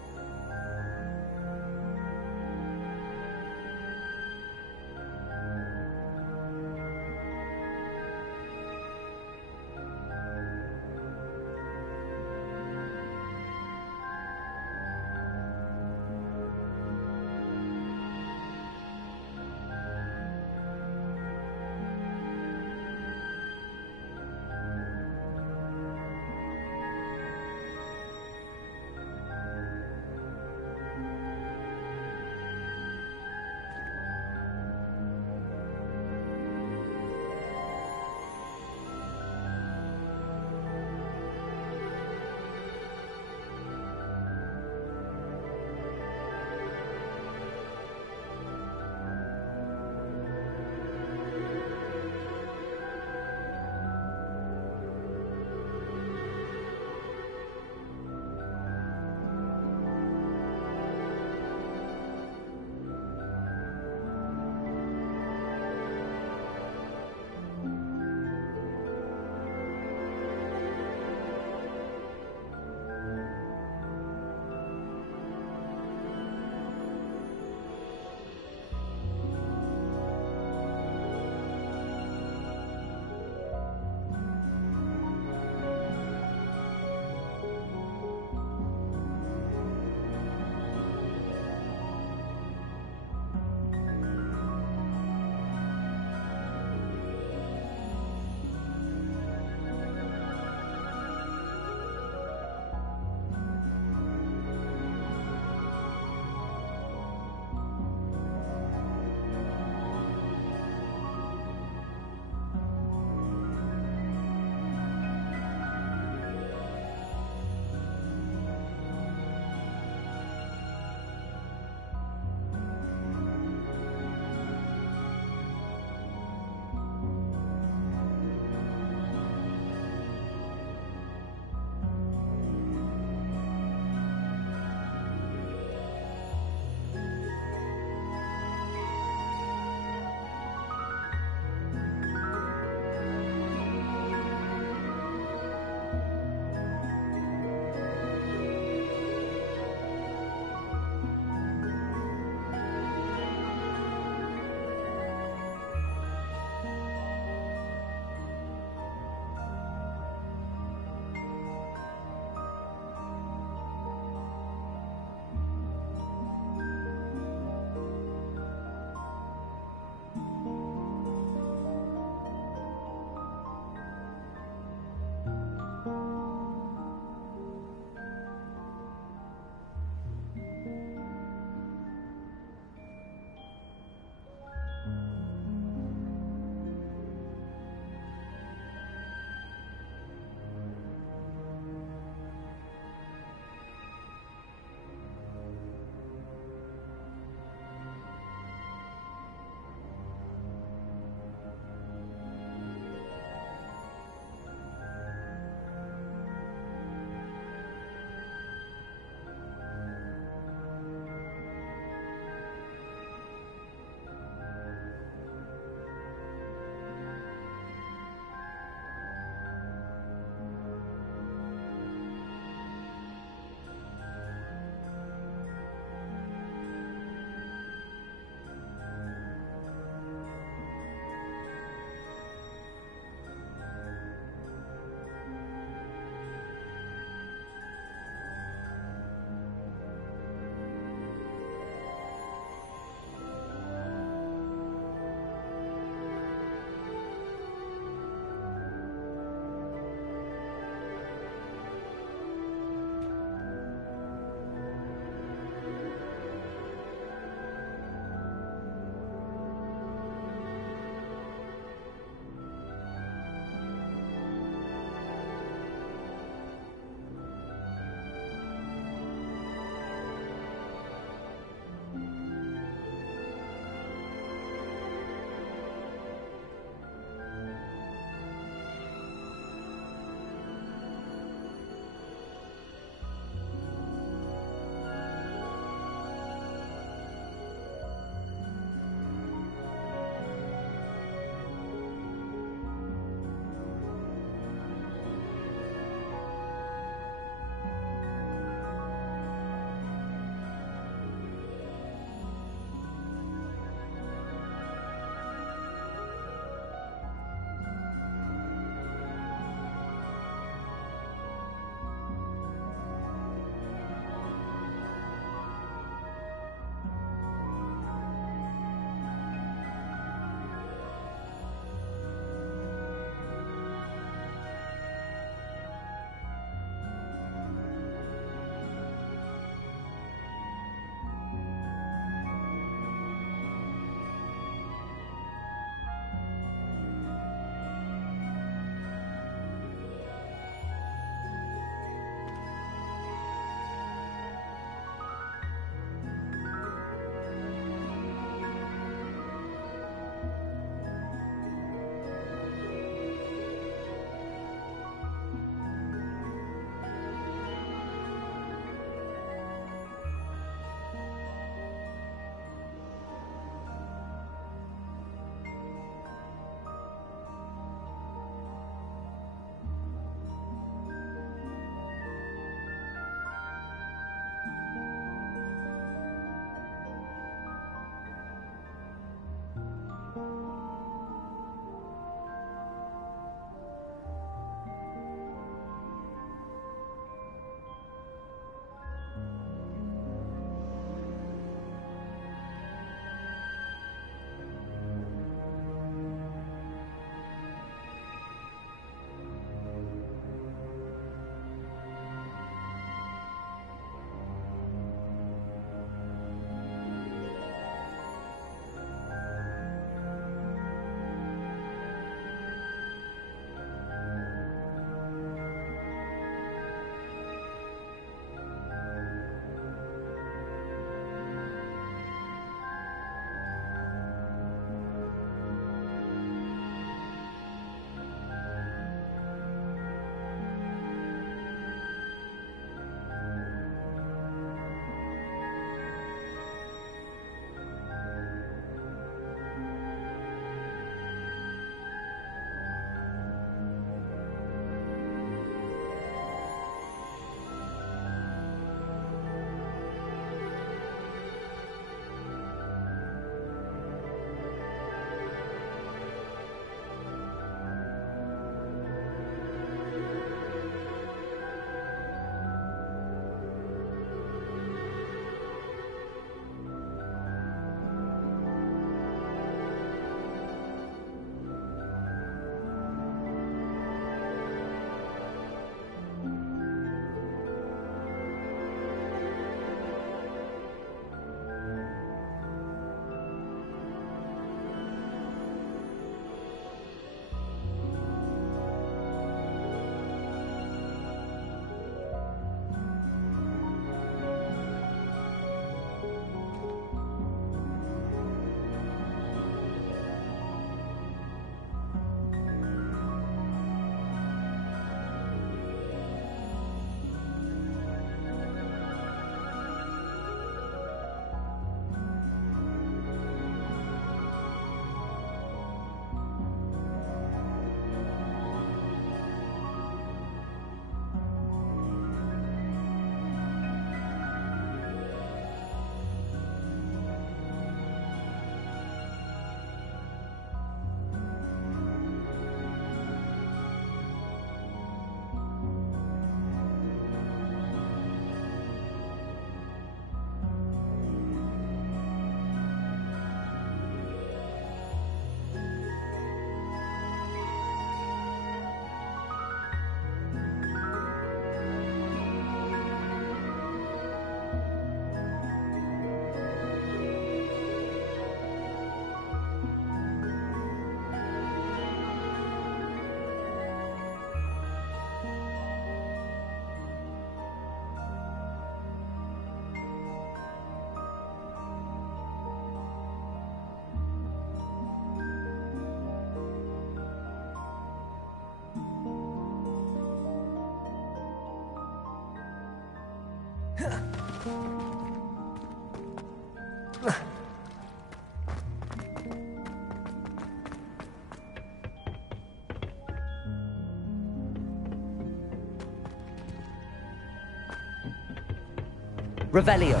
Revelio.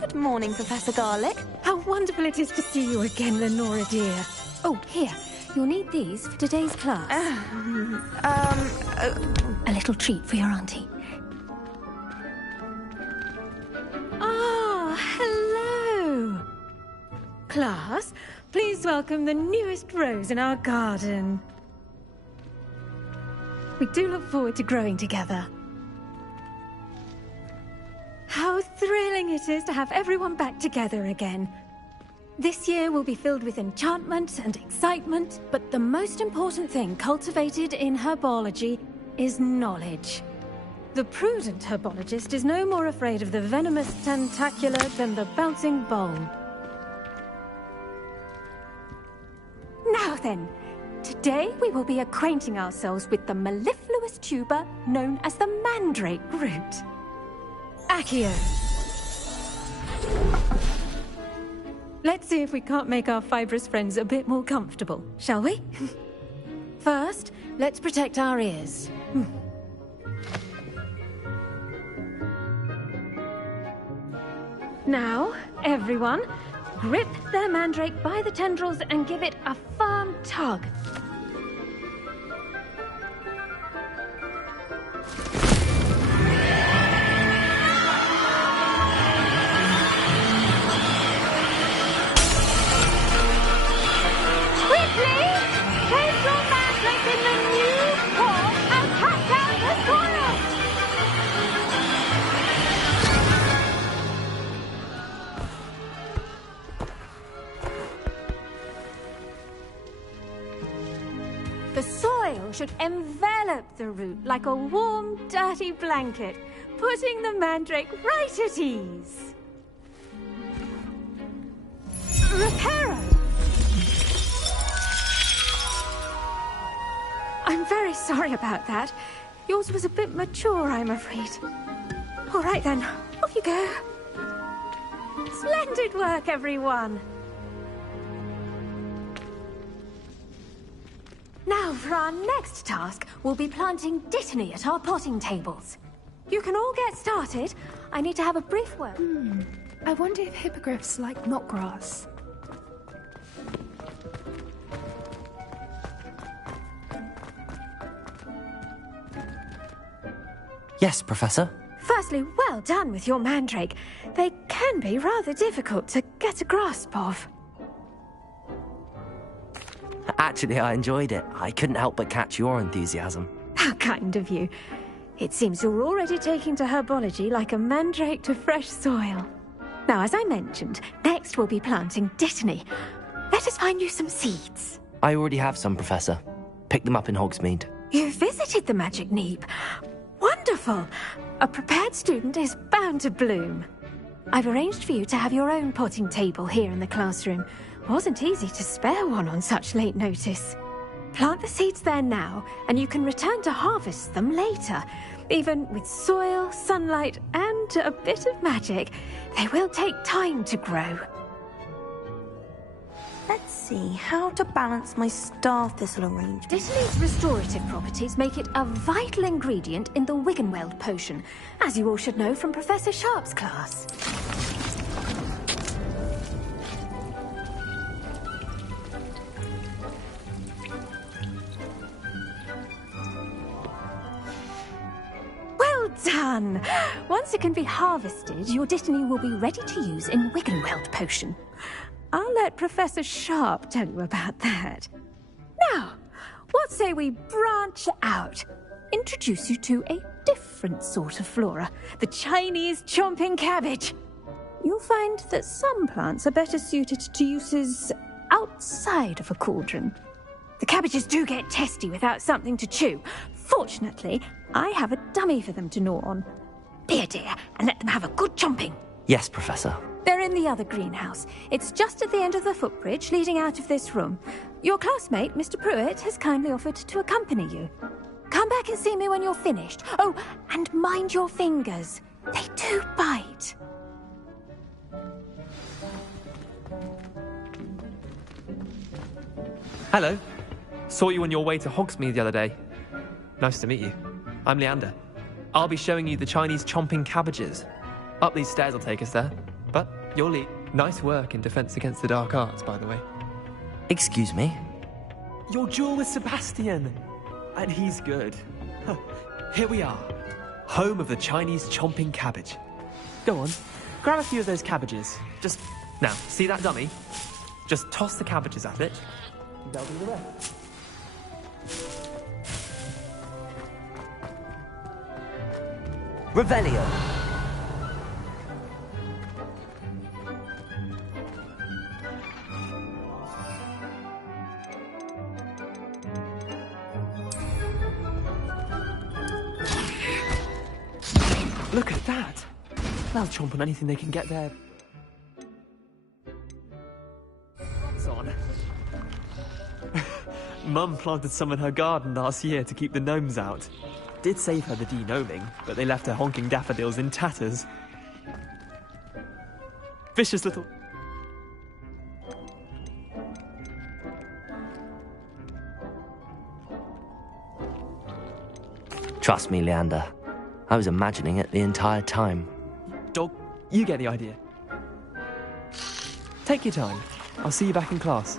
Good morning, Professor Garlic. How wonderful it is to see you again, Lenora dear. Oh, here. You'll need these for today's class. A little treat for your auntie. Ah, hello. Class, please welcome the newest rose in our garden. We do look forward to growing together. How thrilling it is to have everyone back together again. This year will be filled with enchantment and excitement, but the most important thing cultivated in herbology is knowledge. The prudent herbologist is no more afraid of the venomous tentacula than the bouncing bulb. Now then, today we will be acquainting ourselves with the mellifluous tuber known as the mandrake root. Accio. Let's see if we can't make our fibrous friends a bit more comfortable, shall we? First, let's protect our ears. Now, everyone, grip their mandrake by the tendrils and give it a firm tug. The soil should envelop the root like a warm, dirty blanket, putting the mandrake right at ease. Reparo! I'm very sorry about that. Yours was a bit mature, I'm afraid. All right then, off you go. Splendid work, everyone. Now, for our next task, we'll be planting dittany at our potting tables. You can all get started. I need to have a brief word. I wonder if hippogriffs like knotgrass. Yes, Professor. Firstly, well done with your mandrake. They can be rather difficult to get a grasp of. Actually, I enjoyed it. I couldn't help but catch your enthusiasm. How kind of you. It seems you're already taking to herbology like a mandrake to fresh soil. Now, as I mentioned, next we'll be planting dittany. Let us find you some seeds. I already have some, Professor. Picked them up in Hogsmeade. You visited the Magic Neep. Wonderful! A prepared student is bound to bloom. I've arranged for you to have your own potting table here in the classroom. Wasn't easy to spare one on such late notice. Plant the seeds there now, and you can return to harvest them later. Even with soil, sunlight, and a bit of magic, they will take time to grow. Let's see how to balance my star thistle arrangement. Dittany's restorative properties make it a vital ingredient in the Wiggenweld potion, as you all should know from Professor Sharp's class. Well done! Once it can be harvested, your dittany will be ready to use in Wiggenweld potion. I'll let Professor Sharp tell you about that. Now, what say we branch out? Introduce you to a different sort of flora, the Chinese chomping cabbage. You'll find that some plants are better suited to uses outside of a cauldron. The cabbages do get testy without something to chew. Fortunately, I have a dummy for them to gnaw on. Be a dear and let them have a good chomping. Yes, Professor. They're in the other greenhouse. It's just at the end of the footbridge leading out of this room. Your classmate, Mr. Pruitt, has kindly offered to accompany you. Come back and see me when you're finished. Oh, and mind your fingers. They do bite. Hello. Saw you on your way to Hogsmeade the other day. Nice to meet you. I'm Leander. I'll be showing you the Chinese chomping cabbages. Up these stairs will take us there. But your lead. Nice work in Defense Against the Dark Arts, by the way. Excuse me? Your duel with Sebastian. And he's good. Here we are. Home of the Chinese chomping cabbage. Go on. Grab a few of those cabbages. Just... Now, see that dummy? Just toss the cabbages at it. They'll do the rest. Revelio. Look at that! They'll chomp on anything they can get their... on. Mum planted some in her garden last year to keep the gnomes out. Did save her the de-gnoming, but they left her honking daffodils in tatters. Vicious little... Trust me, Leander. I was imagining it the entire time. Dog, you get the idea. Take your time. I'll see you back in class.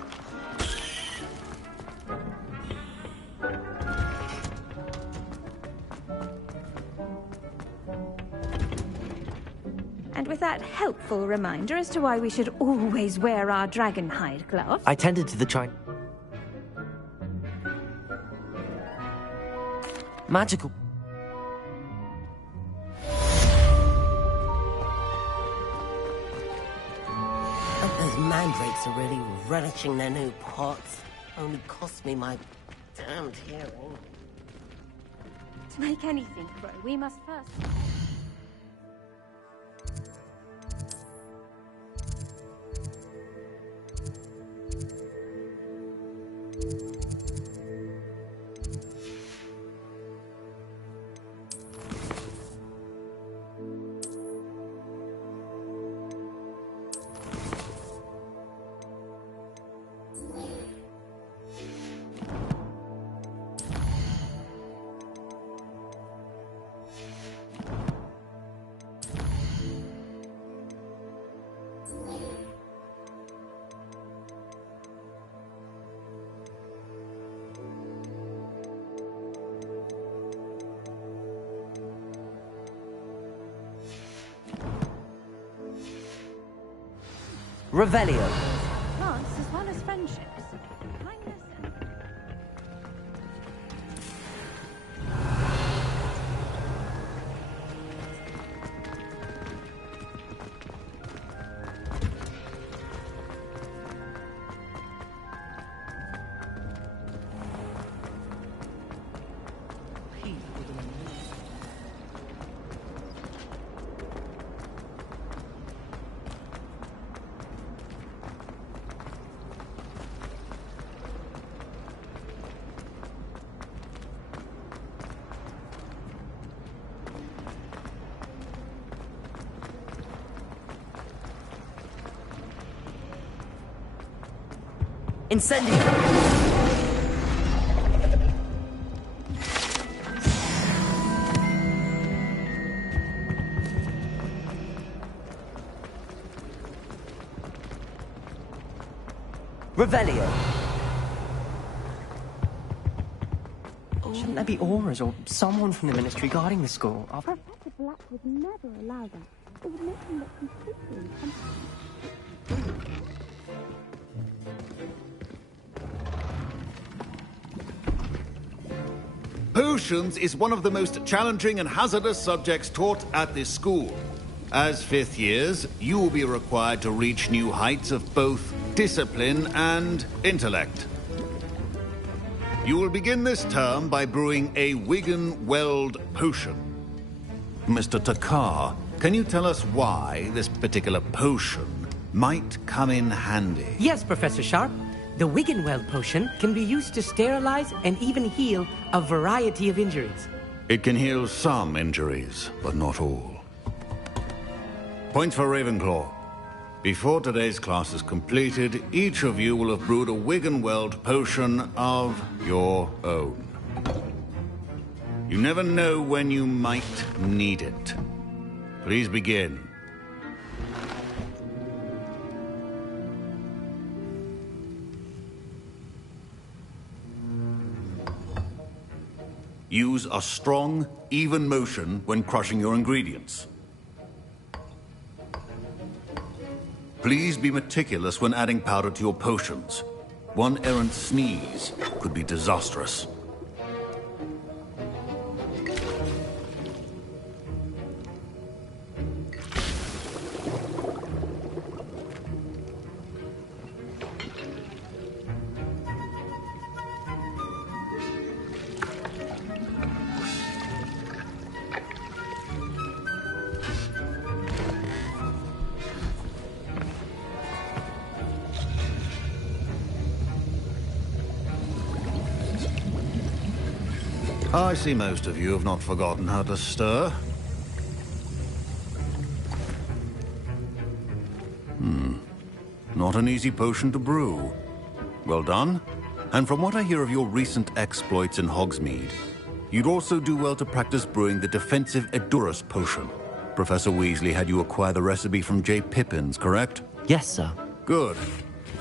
And with that helpful reminder as to why we should always wear our dragon hide gloves... I tended to the magical... Those mandrakes are really relishing their new pots. Only cost me my damned hearing. To make anything grow, we must first... Revelio. Plants as well as friendships. Kindness and... Incendio! Revelio! Shouldn't there be auras or someone from the ministry guarding the school? Professor Black would never allow that. It would make him look completely incompetent. Potions is one of the most challenging and hazardous subjects taught at this school. As fifth years, you will be required to reach new heights of both discipline and intellect. You will begin this term by brewing a Wigan Weld potion. Mr. Takar, can you tell us why this particular potion might come in handy? Yes, Professor Sharp. The Wiggenweld potion can be used to sterilize and even heal a variety of injuries. It can heal some injuries, but not all. Point for Ravenclaw. Before today's class is completed, each of you will have brewed a Wiggenweld potion of your own. You never know when you might need it. Please begin. Use a strong, even motion when crushing your ingredients. Please be meticulous when adding powder to your potions. One errant sneeze could be disastrous. I see most of you have not forgotten how to stir. Not an easy potion to brew. Well done. And from what I hear of your recent exploits in Hogsmeade, you'd also do well to practice brewing the defensive Edurus potion. Professor Weasley had you acquire the recipe from J. Pippins, correct? Yes, sir. Good.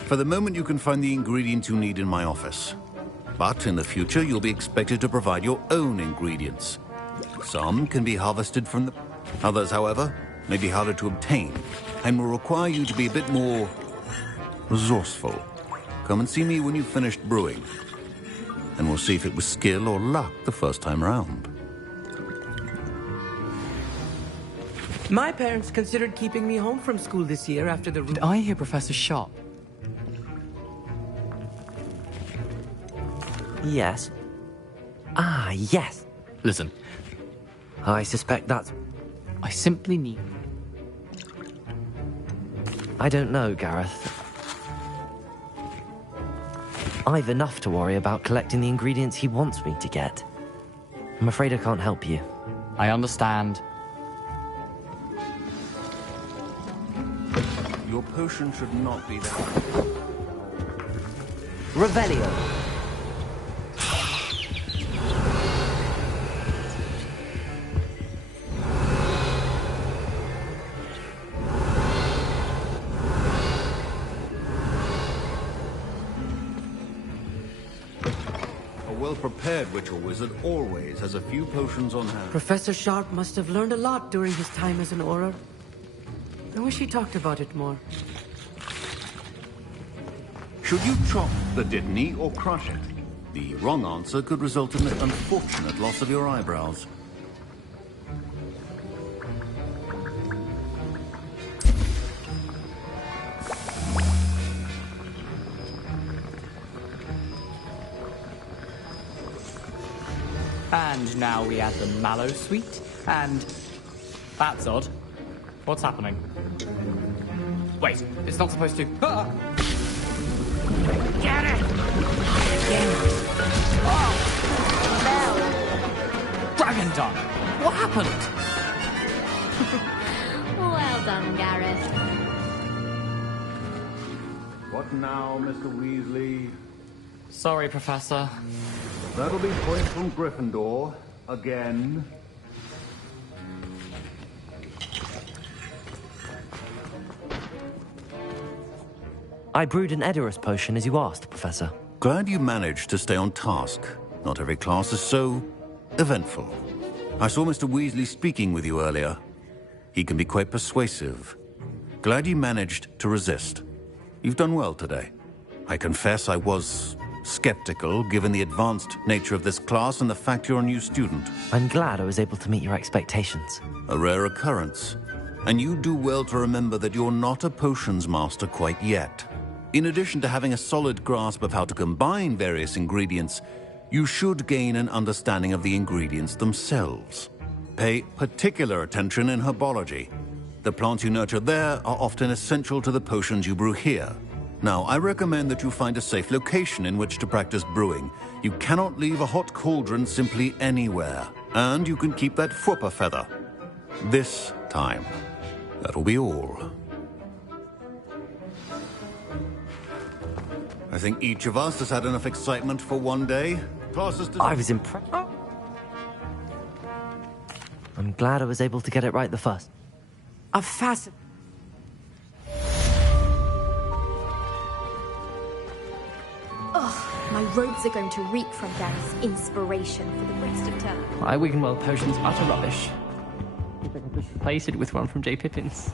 For the moment, you can find the ingredients you need in my office. But in the future, you'll be expected to provide your own ingredients. Some can be harvested from the... Others, however, may be harder to obtain and will require you to be a bit more resourceful. Come and see me when you've finished brewing, and we'll see if it was skill or luck the first time round. My parents considered keeping me home from school this year after the... Did I hear Professor Sharp? Yes. Ah, yes. Listen. I suspect that's... I simply need... I don't know, Gareth. I've enough to worry about collecting the ingredients he wants me to get. I'm afraid I can't help you. I understand. Your potion should not be that. Revelio. Well-prepared witcher wizard always has a few potions on hand. Professor Sharp must have learned a lot during his time as an Auror. I wish he talked about it more. Should you chop the Dittany or crush it? The wrong answer could result in the unfortunate loss of your eyebrows. And now we add the mallow sweet, and... That's odd. What's happening? Wait, it's not supposed to... Ah! Get it! Oh! Dragon tongue! What happened? Well done, Gareth. What now, Mr. Weasley? Sorry, Professor. That'll be points from Gryffindor. Again. I brewed an Edurus potion as you asked, Professor. Glad you managed to stay on task. Not every class is so eventful. I saw Mr. Weasley speaking with you earlier. He can be quite persuasive. Glad you managed to resist. You've done well today. I confess I was skeptical, given the advanced nature of this class and the fact you're a new student. I'm glad I was able to meet your expectations. A rare occurrence. And you do well to remember that you're not a potions master quite yet. In addition to having a solid grasp of how to combine various ingredients, you should gain an understanding of the ingredients themselves. Pay particular attention in herbology. The plants you nurture there are often essential to the potions you brew here. Now, I recommend that you find a safe location in which to practice brewing. You cannot leave a hot cauldron simply anywhere. And you can keep that Fwooper feather. This time. That'll be all. I think each of us has had enough excitement for one day. I was impressed. I'm glad I was able to get it right the first. A facet. Ugh, my robes are going to reek from Gary's inspiration for the rest of term. My Wiggenweld potion's utter rubbish. If I can just replace it with one from J. Pippin's.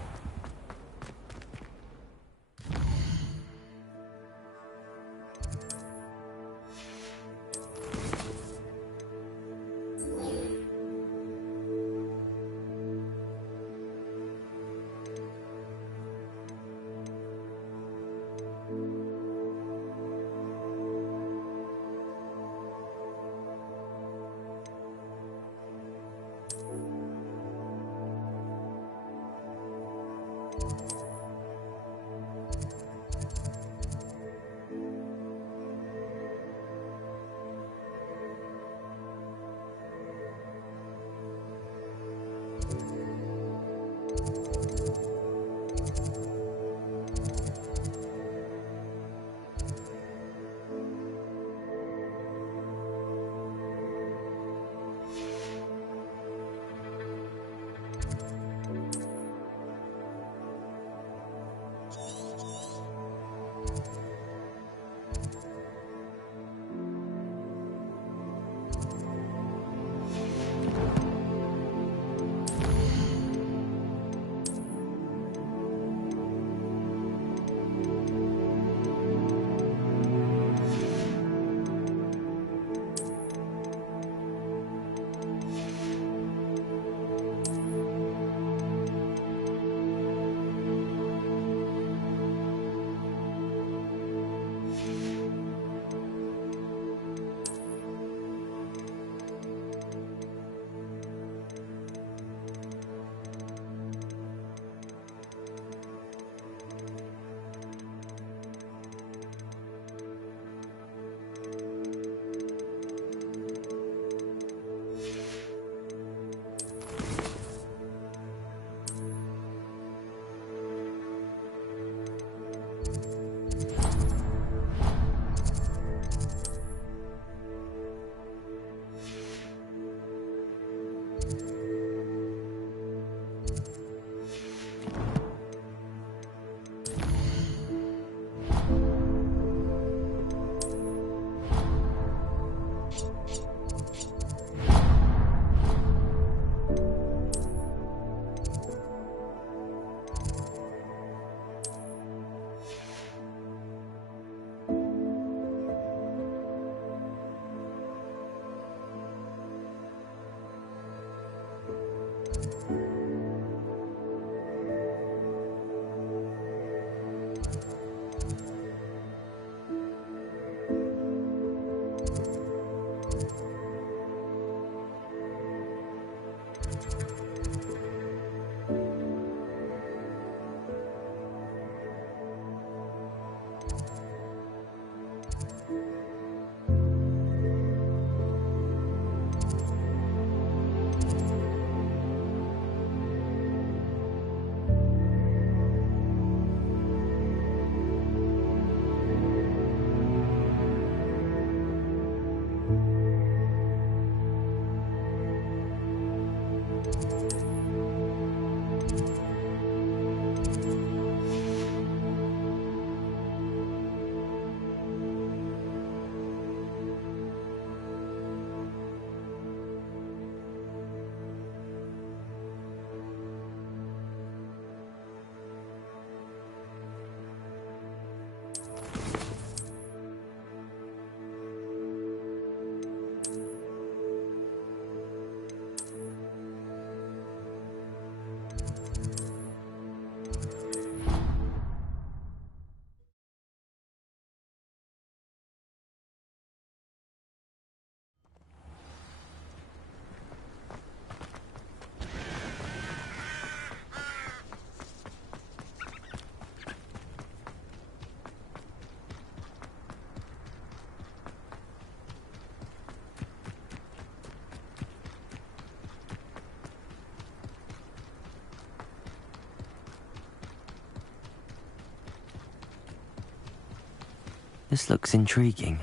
This looks intriguing.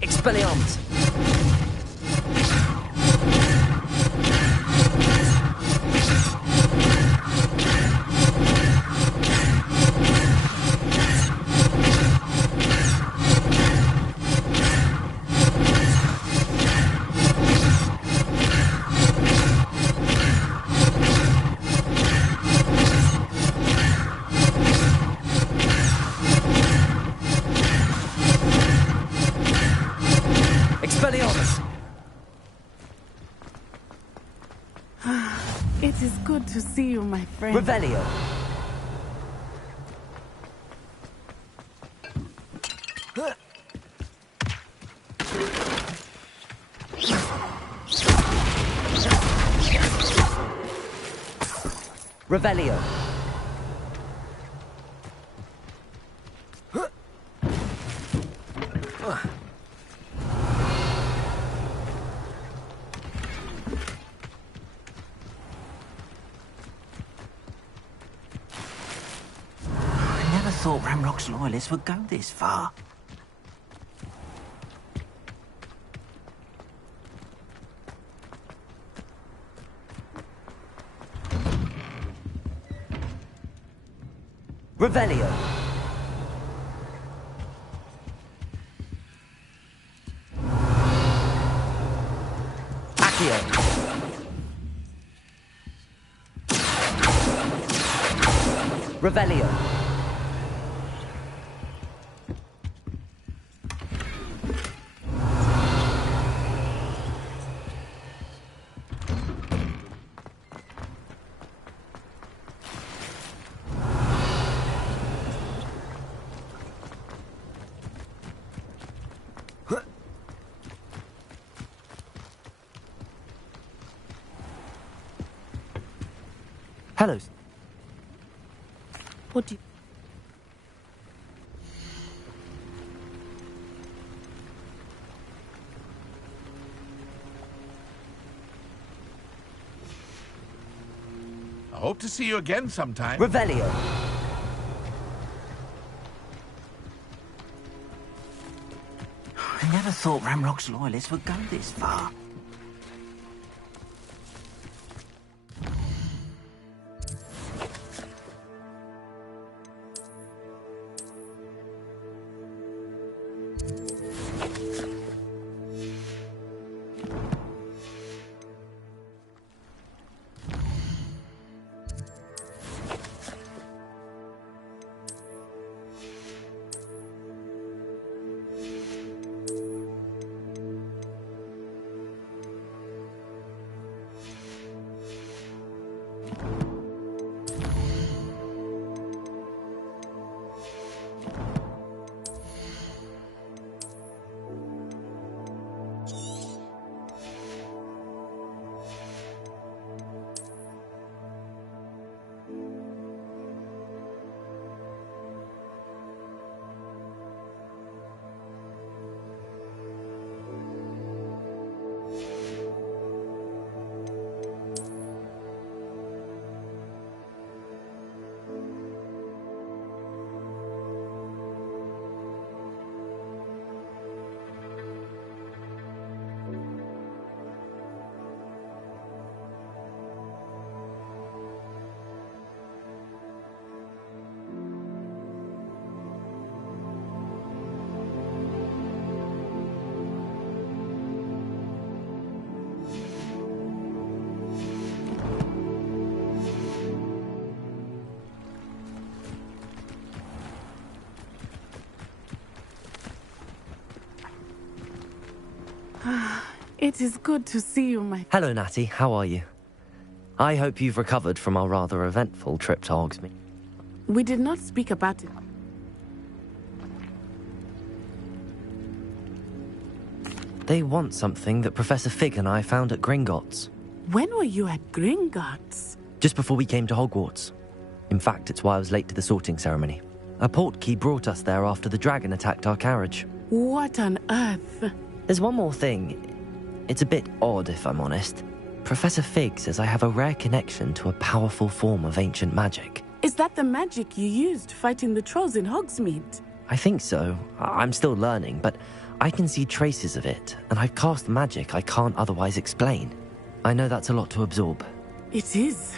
Expelliarmus! It is good to see you, my friend. Revelio. Revelio. I thought Ramrock's loyalists would go this far. Revelio. Accio. Revelio. Hello. What do you... I hope to see you again sometime. Revelio. I never thought Ramrock's loyalists would go this far. It is good to see you, my... Hello, Natty. How are you? I hope you've recovered from our rather eventful trip to Hogsmeade. We did not speak about it. They want something that Professor Fig and I found at Gringotts. When were you at Gringotts? Just before we came to Hogwarts. In fact, it's why I was late to the sorting ceremony. A portkey brought us there after the dragon attacked our carriage. What on earth? There's one more thing. It's a bit odd, if I'm honest. Professor Fig says I have a rare connection to a powerful form of ancient magic. Is that the magic you used fighting the trolls in Hogsmeade? I think so. I'm still learning, but I can see traces of it, and I've cast magic I can't otherwise explain. I know that's a lot to absorb. It is.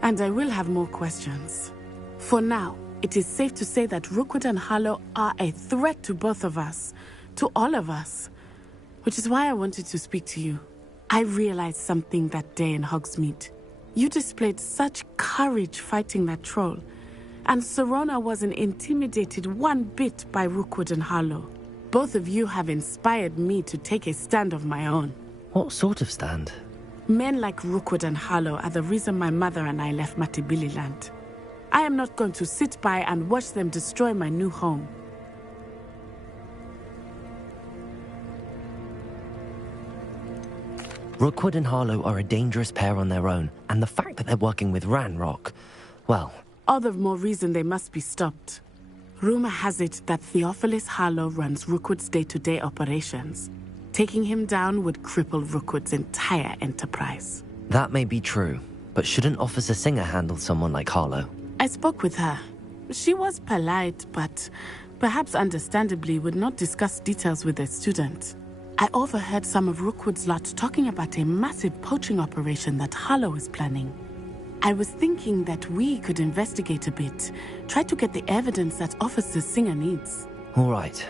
And I will have more questions. For now, it is safe to say that Rookwood and Harlow are a threat to both of us. To all of us. Which is why I wanted to speak to you. I realized something that day in Hogsmeade. You displayed such courage fighting that troll. And Serona wasn't intimidated one bit by Rookwood and Harlow. Both of you have inspired me to take a stand of my own. What sort of stand? Men like Rookwood and Harlow are the reason my mother and I left Matibili-land. I am not going to sit by and watch them destroy my new home. Rookwood and Harlow are a dangerous pair on their own, and the fact that they're working with Ranrock, well... All the more reason they must be stopped. Rumor has it that Theophilus Harlow runs Rookwood's day-to-day operations. Taking him down would cripple Rookwood's entire enterprise. That may be true, but shouldn't Officer Singer handle someone like Harlow? I spoke with her. She was polite, but perhaps understandably would not discuss details with a student. I overheard some of Rookwood's lot talking about a massive poaching operation that Harlow is planning. I was thinking that we could investigate a bit, try to get the evidence that Officer Singer needs. All right,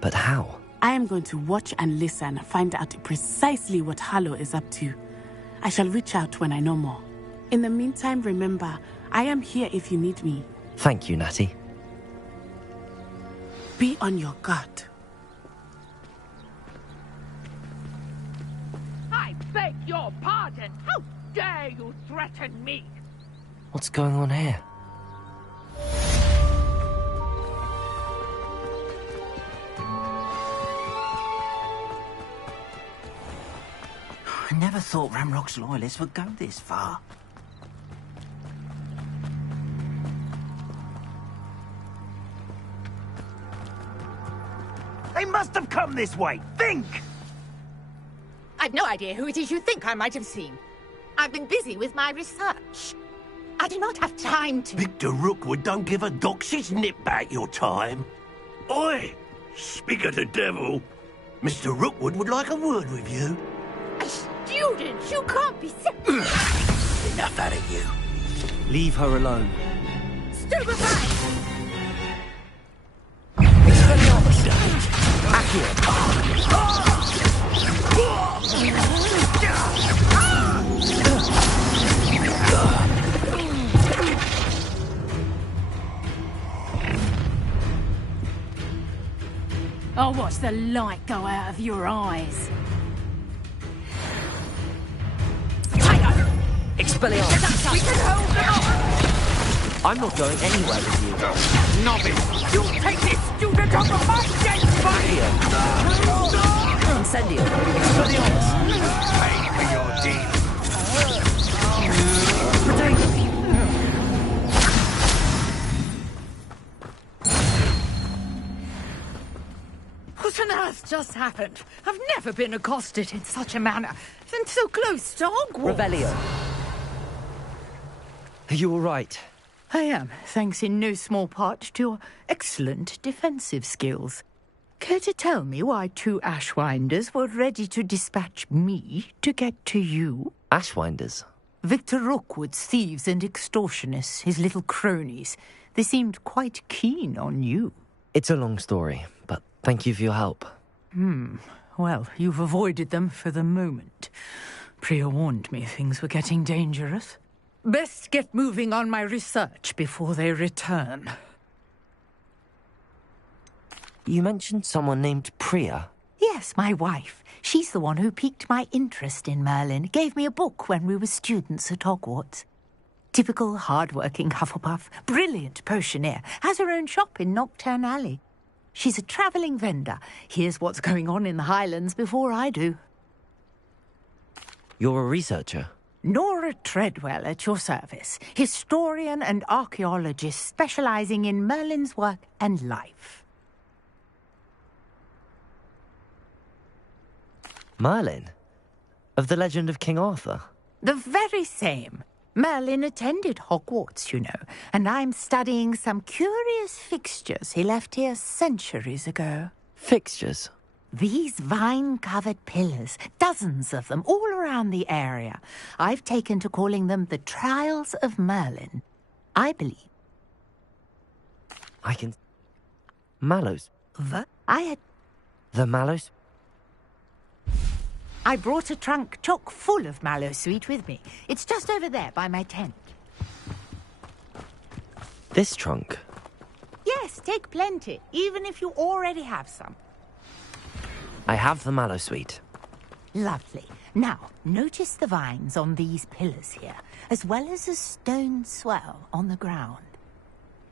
but how? I am going to watch and listen, find out precisely what Harlow is up to. I shall reach out when I know more. In the meantime, remember, I am here if you need me. Thank you, Natty. Be on your guard. I beg your pardon. How dare you threaten me? What's going on here? I never thought Ramrock's loyalists would go this far. They must have come this way. Think! I've no idea who it is you think I might have seen. I've been busy with my research. I do not have time to... Victor Rookwood don't give a doxy's nip back your time. Oi! Speak of the devil. Mr. Rookwood would like a word with you. A student? You can't be serious. Enough out of you. Leave her alone. Stupefy! I'll watch the light go out of your eyes. Expelliarmus! We can hold them off! I'm not going anywhere with you. Novice! You'll take this student off of my dead body! Incendio! Expelliarmus! Pay for your deed! What on earth just happened? I've never been accosted in such a manner, and so close to Hogwarts. Revelio. Are you all right? I am, thanks in no small part to your excellent defensive skills. Care to tell me why two Ashwinders were ready to dispatch me to get to you? Ashwinders? Victor Rookwood's thieves and extortionists, his little cronies. They seemed quite keen on you. It's a long story, but thank you for your help. Well, you've avoided them for the moment. Priya warned me things were getting dangerous. Best get moving on my research before they return. You mentioned someone named Priya. Yes, my wife. She's the one who piqued my interest in Merlin. Gave me a book when we were students at Hogwarts. Typical hard-working Hufflepuff. Brilliant potioneer. Has her own shop in Knockturn Alley. She's a travelling vendor. Here's what's going on in the Highlands before I do. You're a researcher? Nora Treadwell at your service. Historian and archaeologist specialising in Merlin's work and life. Merlin? Of the legend of King Arthur? The very same. Merlin attended Hogwarts, you know, and I'm studying some curious fixtures he left here centuries ago. Fixtures? These vine-covered pillars, dozens of them, all around the area. I've taken to calling them the Trials of Merlin. I believe. I can... Mallows? The Mallows? I brought a trunk chock full of mallow sweet with me. It's just over there by my tent. This trunk? Yes, take plenty, even if you already have some. I have the mallow sweet. Lovely. Now, notice the vines on these pillars here, as well as a stone swell on the ground.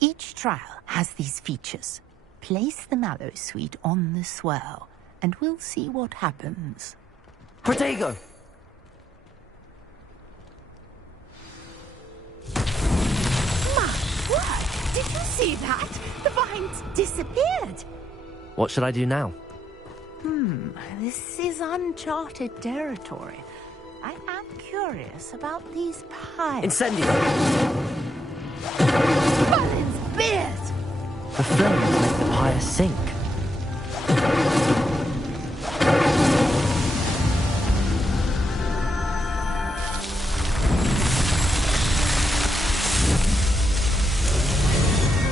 Each trial has these features. Place the mallow sweet on the swell, and we'll see what happens. Protego! My word! Did you see that? The vines disappeared! What should I do now? This is uncharted territory. I am curious about these piles. Incendio! Merlin's beard! The flames make the pyre sink.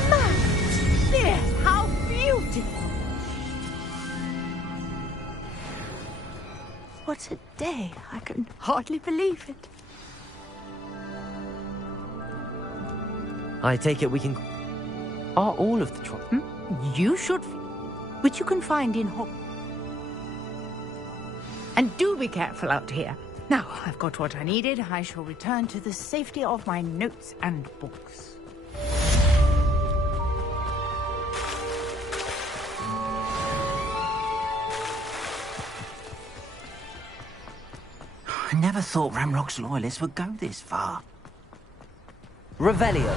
Merlin's beard! How beautiful! What a day. I can hardly believe it. I take it we can... Are all of the trolls... You should... Which you can find in Hog... And do be careful out here. Now, I've got what I needed. I shall return to the safety of my notes and books. I never thought Ramrock's loyalists would go this far. Revelio.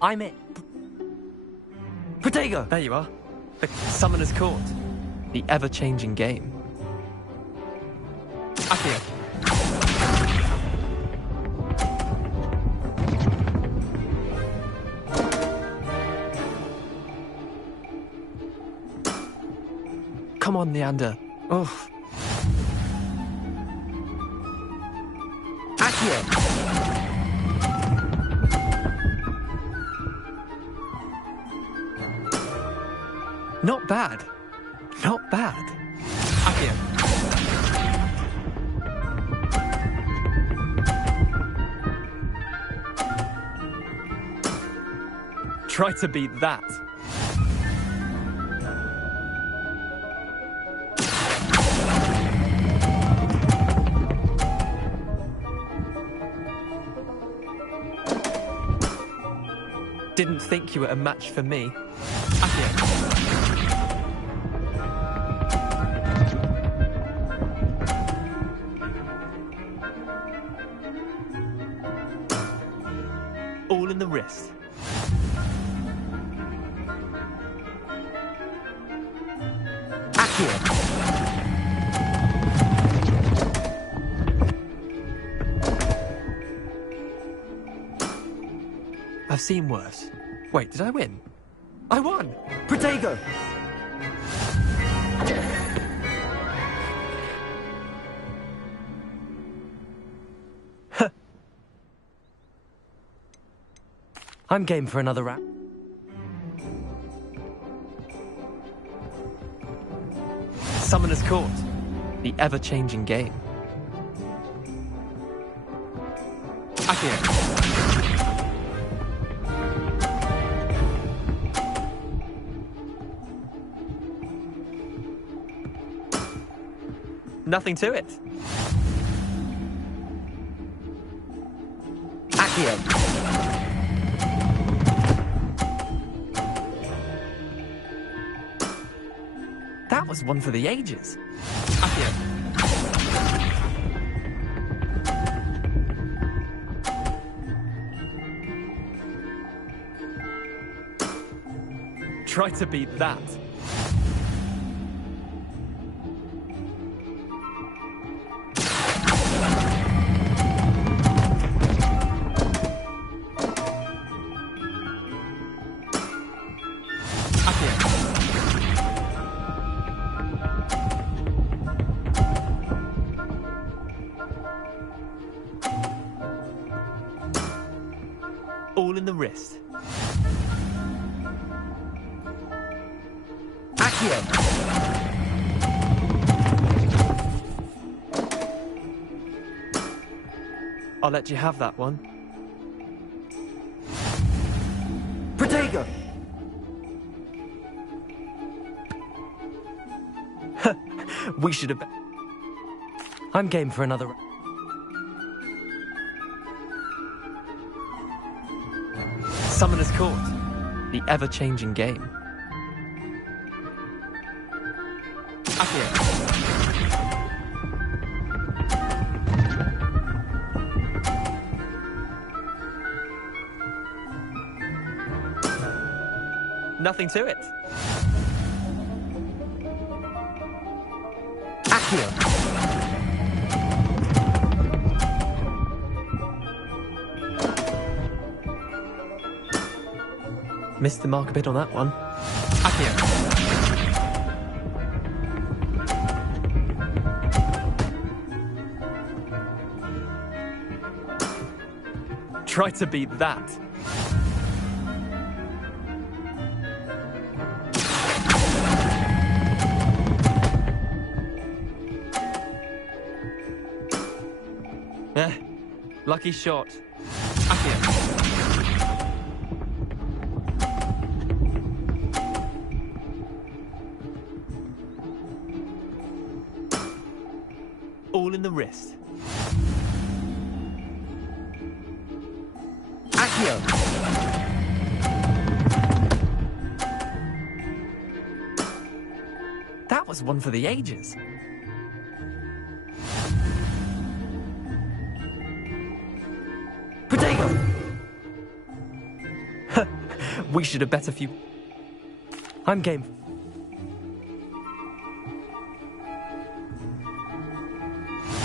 I'm it. Protego! There you are. The Summoner's Court. The ever-changing game. Accio. Come on, Leander. Oh. Accio! Not bad. Not bad. Accio. Try to beat that. Didn't think you were a match for me. All in the wrist. I've seen worse. Wait, did I win? I won! Protego! I'm game for another round. Summoner's Court. The ever-changing game. Accio. Nothing to it. Accio. That was one for the ages. Accio. Try to beat that. All in the wrist. Accio. I'll let you have that one. Protego. We should have... I'm game for another... Summoner's Court. The ever-changing game. Accio. Nothing to it. Accio. Missed the mark a bit on that one. Accio. Try to beat that. Lucky shot. Accio. All in the wrist. Accio. That was one for the ages. Protego. We should have bet a few... I'm game.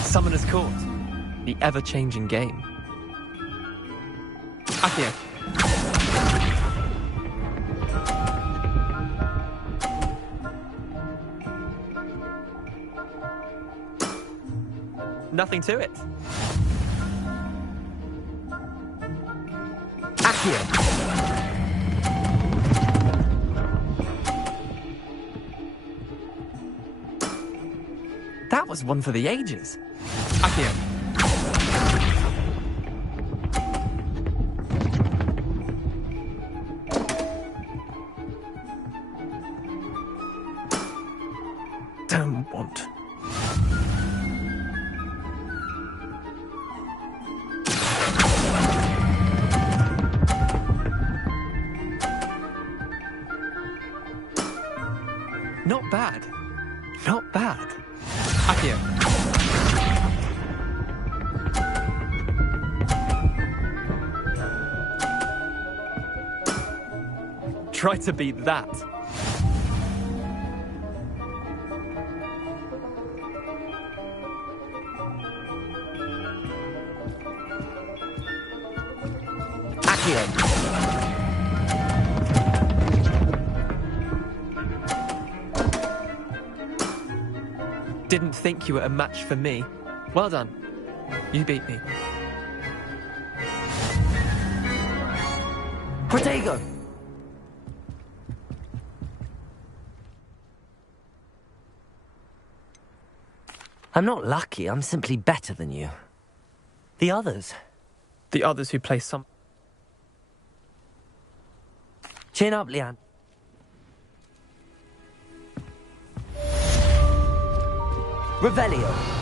Summoner's Court. The ever-changing game. Accio. Nothing to it. Accio. That was one for the ages. Accio. Don't want. Not bad. Not bad. Akio. Try to beat that. Akio. Didn't think you were a match for me. Well done. You beat me. Protego! I'm not lucky, I'm simply better than you. The others. The others who play some... Chin up, Lian. Revelio.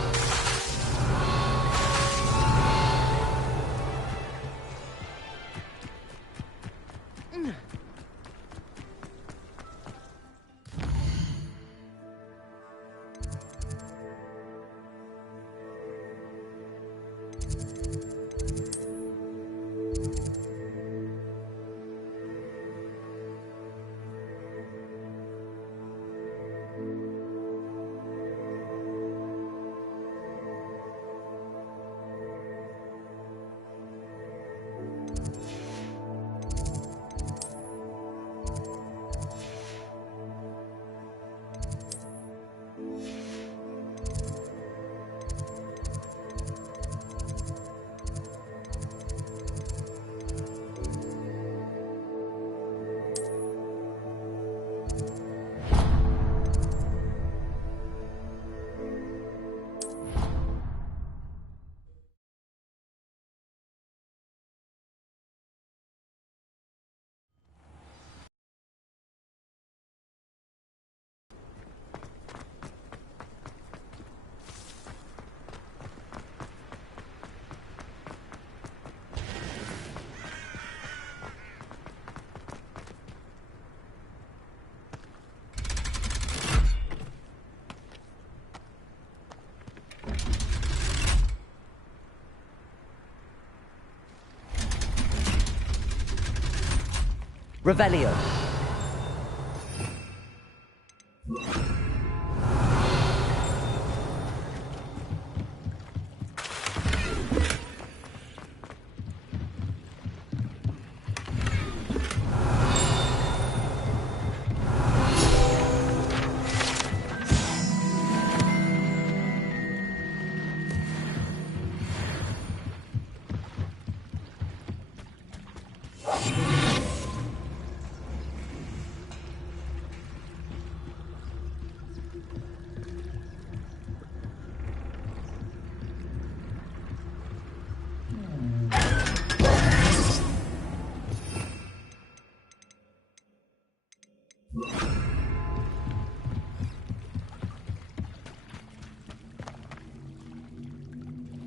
Revelio.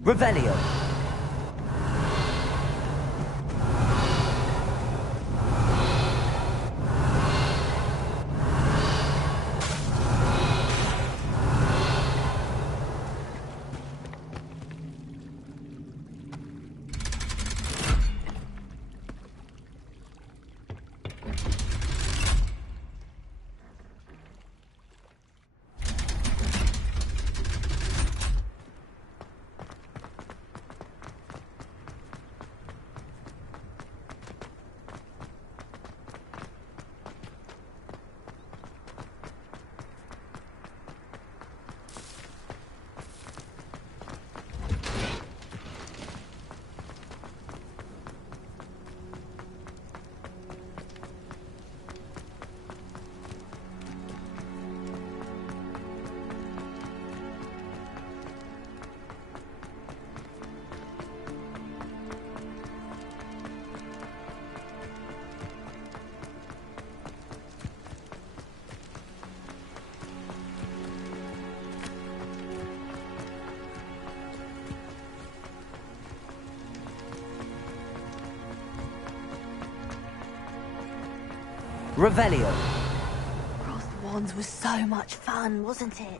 Revelio. Revelio. Cross wands was so much fun, wasn't it?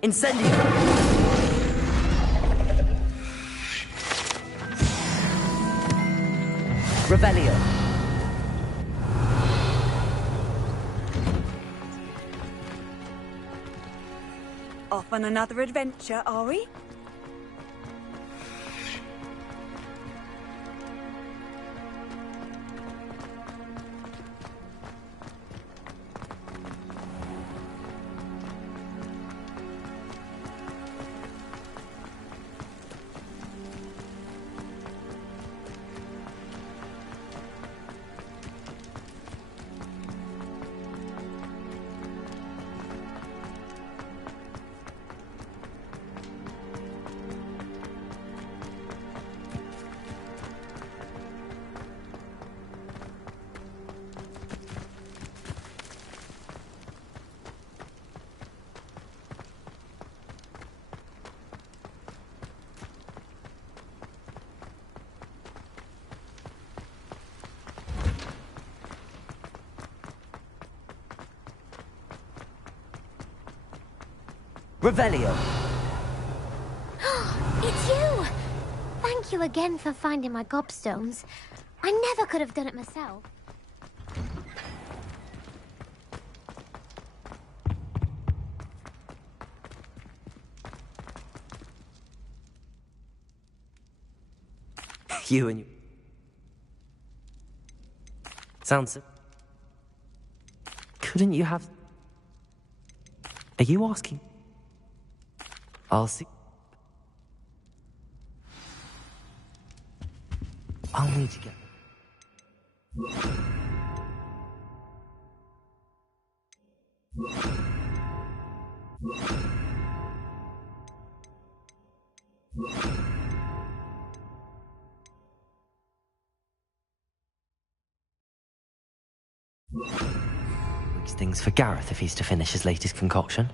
Incendio! Revelio. Off on another adventure, are we? Revelio. It's you! Thank you again for finding my gobstones. I never could have done it myself. You and you. Sounds. Couldn't you have. Are you asking? I'll see. I'll need to get. Rigs things for Gareth if he's to finish his latest concoction.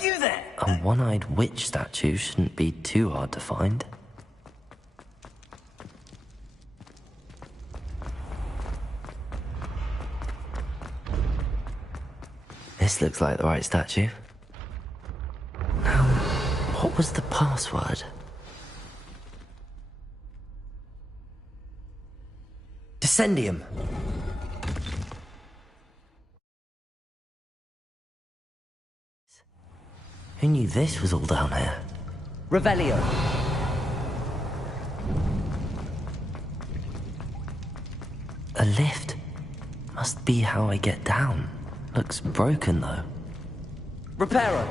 You there? A one-eyed witch statue shouldn't be too hard to find. This looks like the right statue. Now, what was the password? Descendium. Who knew this was all down here? Revelio. A lift. Must be how I get down. Looks broken, though. Reparo.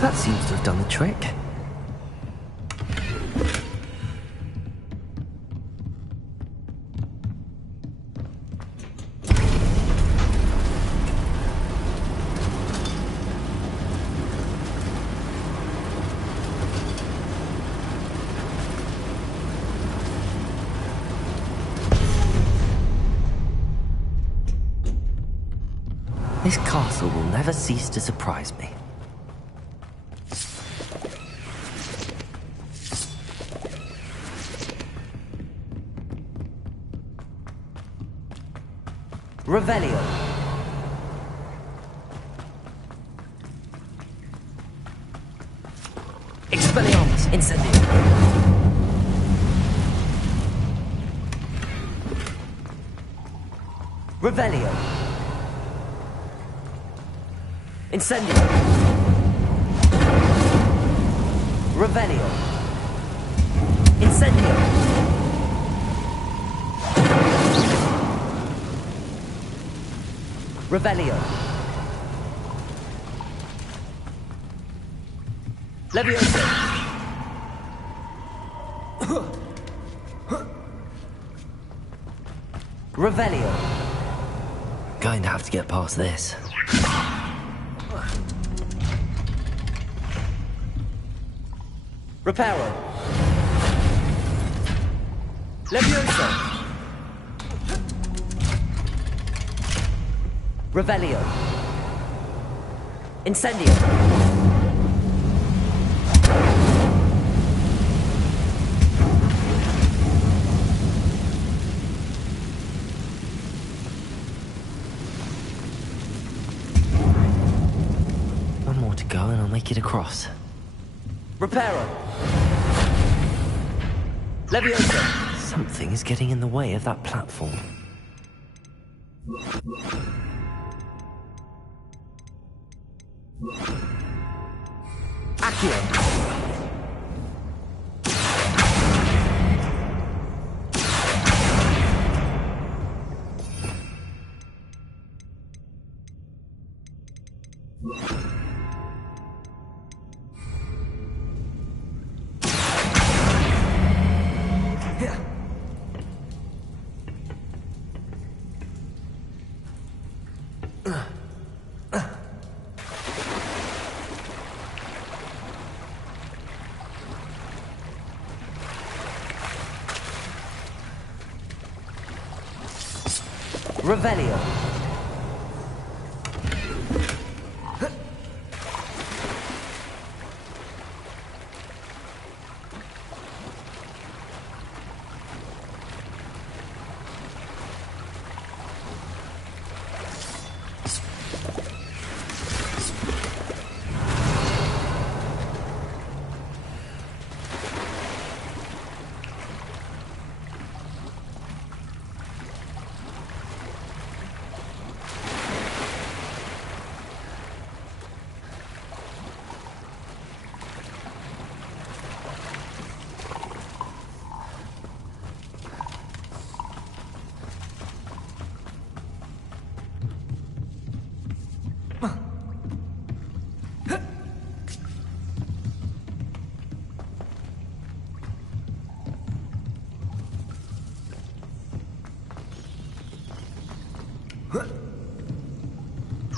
That seems to have done the trick. This castle will never cease to surprise me. Revelio. Expelliarmus. Incendio. Revelio. Incendio. Revelio. Incendio. Revelio. Levioso. Revelio. Going to have to get past this. Reparo. Levioso. Revelio. Incendio. One more to go and I'll make it across. Reparo. Levioso. Something is getting in the way of that platform. Accio. Revelio.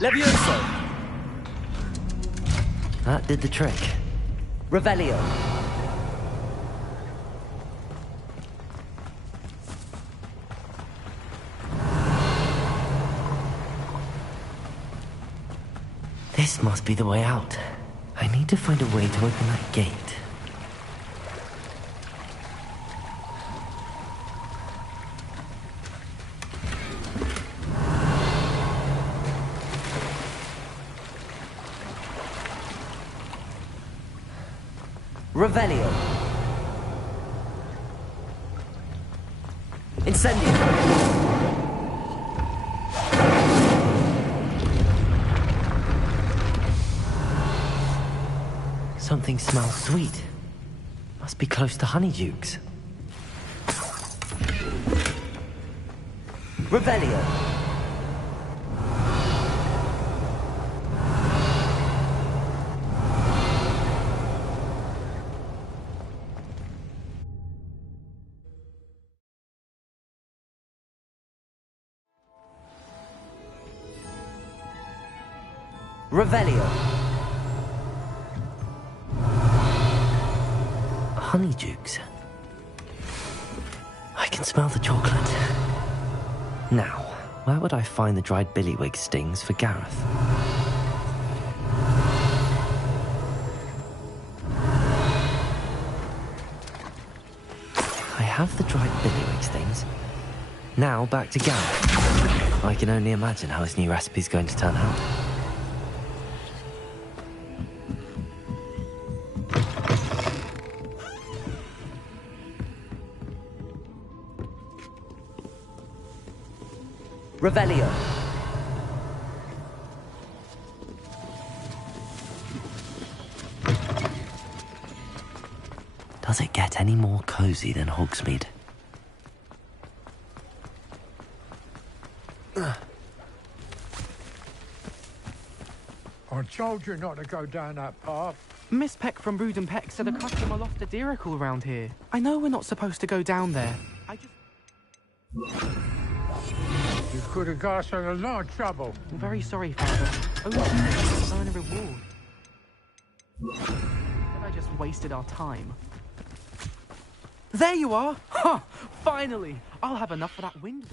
Levioso. That did the trick. Revelio. This must be the way out. I need to find a way to open that gate. Revelio. Incendio. Something smells sweet. Must be close to Honeydukes. Revelio. Revelio. Honeydukes. I can smell the chocolate. Now, where would I find the dried billywig stings for Gareth? I have the dried billywig stings. Now back to Gareth. I can only imagine how his new recipe's going to turn out. Revelio. Does it get any more cozy than Hogsmeade? I told you not to go down that path. Miss Peck from Brood and Peck said a customer lost a deeracle around here. I know we're not supposed to go down there. You could have got us in a lot of trouble. I'm very sorry, Father. Only you can earn a reward. But I just wasted our time. There you are! Ha! Finally! I'll have enough for that wind.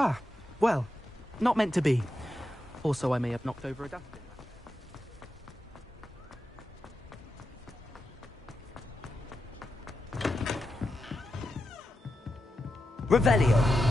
Ah, well, not meant to be. Also, I may have knocked over a dustbin. Revelio.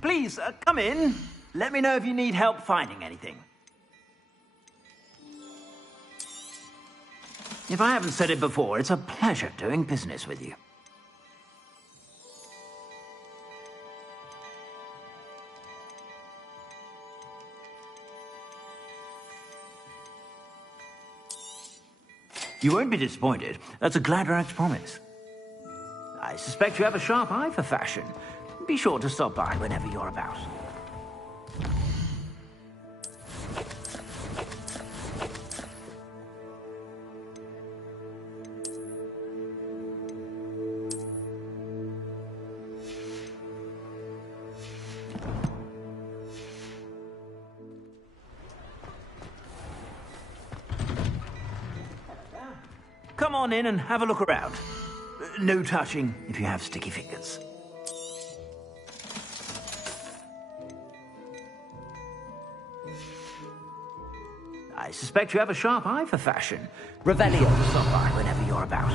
Please, come in. Let me know if you need help finding anything. If I haven't said it before, it's a pleasure doing business with you. You won't be disappointed. That's a Gladrax promise. I suspect you have a sharp eye for fashion. Be sure to stop by whenever you're about. Come on in and have a look around. No touching if you have sticky fingers. I suspect you have a sharp eye for fashion. Revelio, stop by whenever you're about.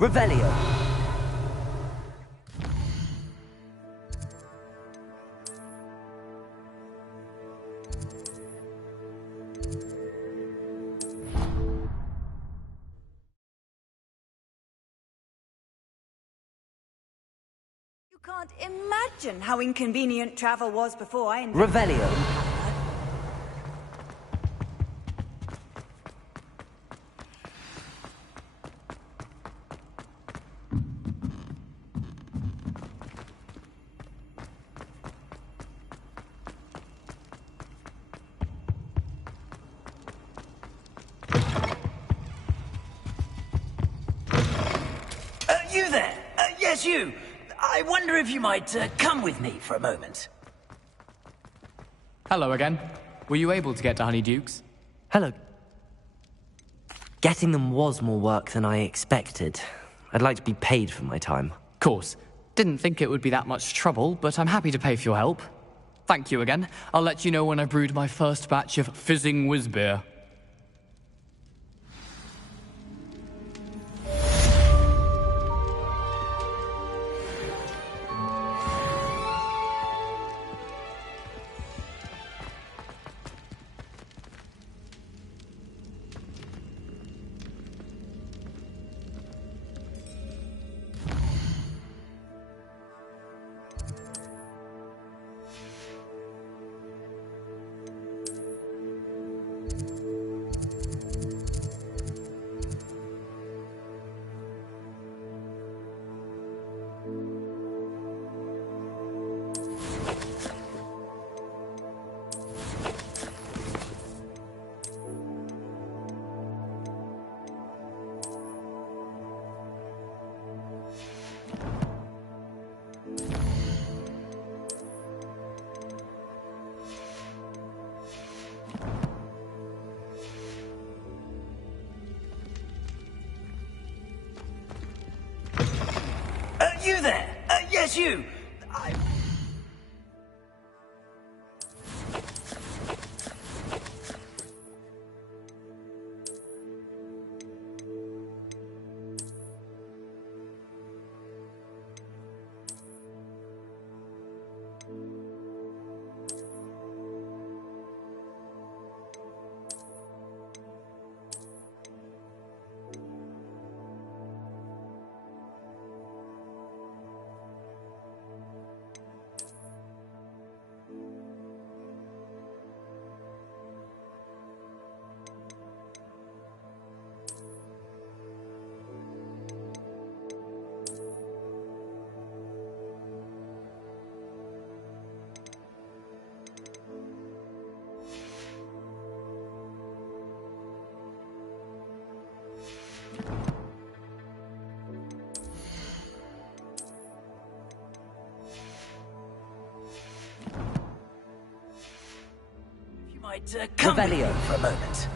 Revelio. You can't imagine how inconvenient travel was before I... Revelio. You there? Yes, you. I wonder if you might come with me for a moment. Hello again. Were you able to get to Honeydukes? Hello. Getting them was more work than I expected. I'd like to be paid for my time. Course. Didn't think it would be that much trouble, but I'm happy to pay for your help. Thank you again. I'll let you know when I brewed my first batch of fizzing whiz beer. You there? Yes, you. Come with me for a moment.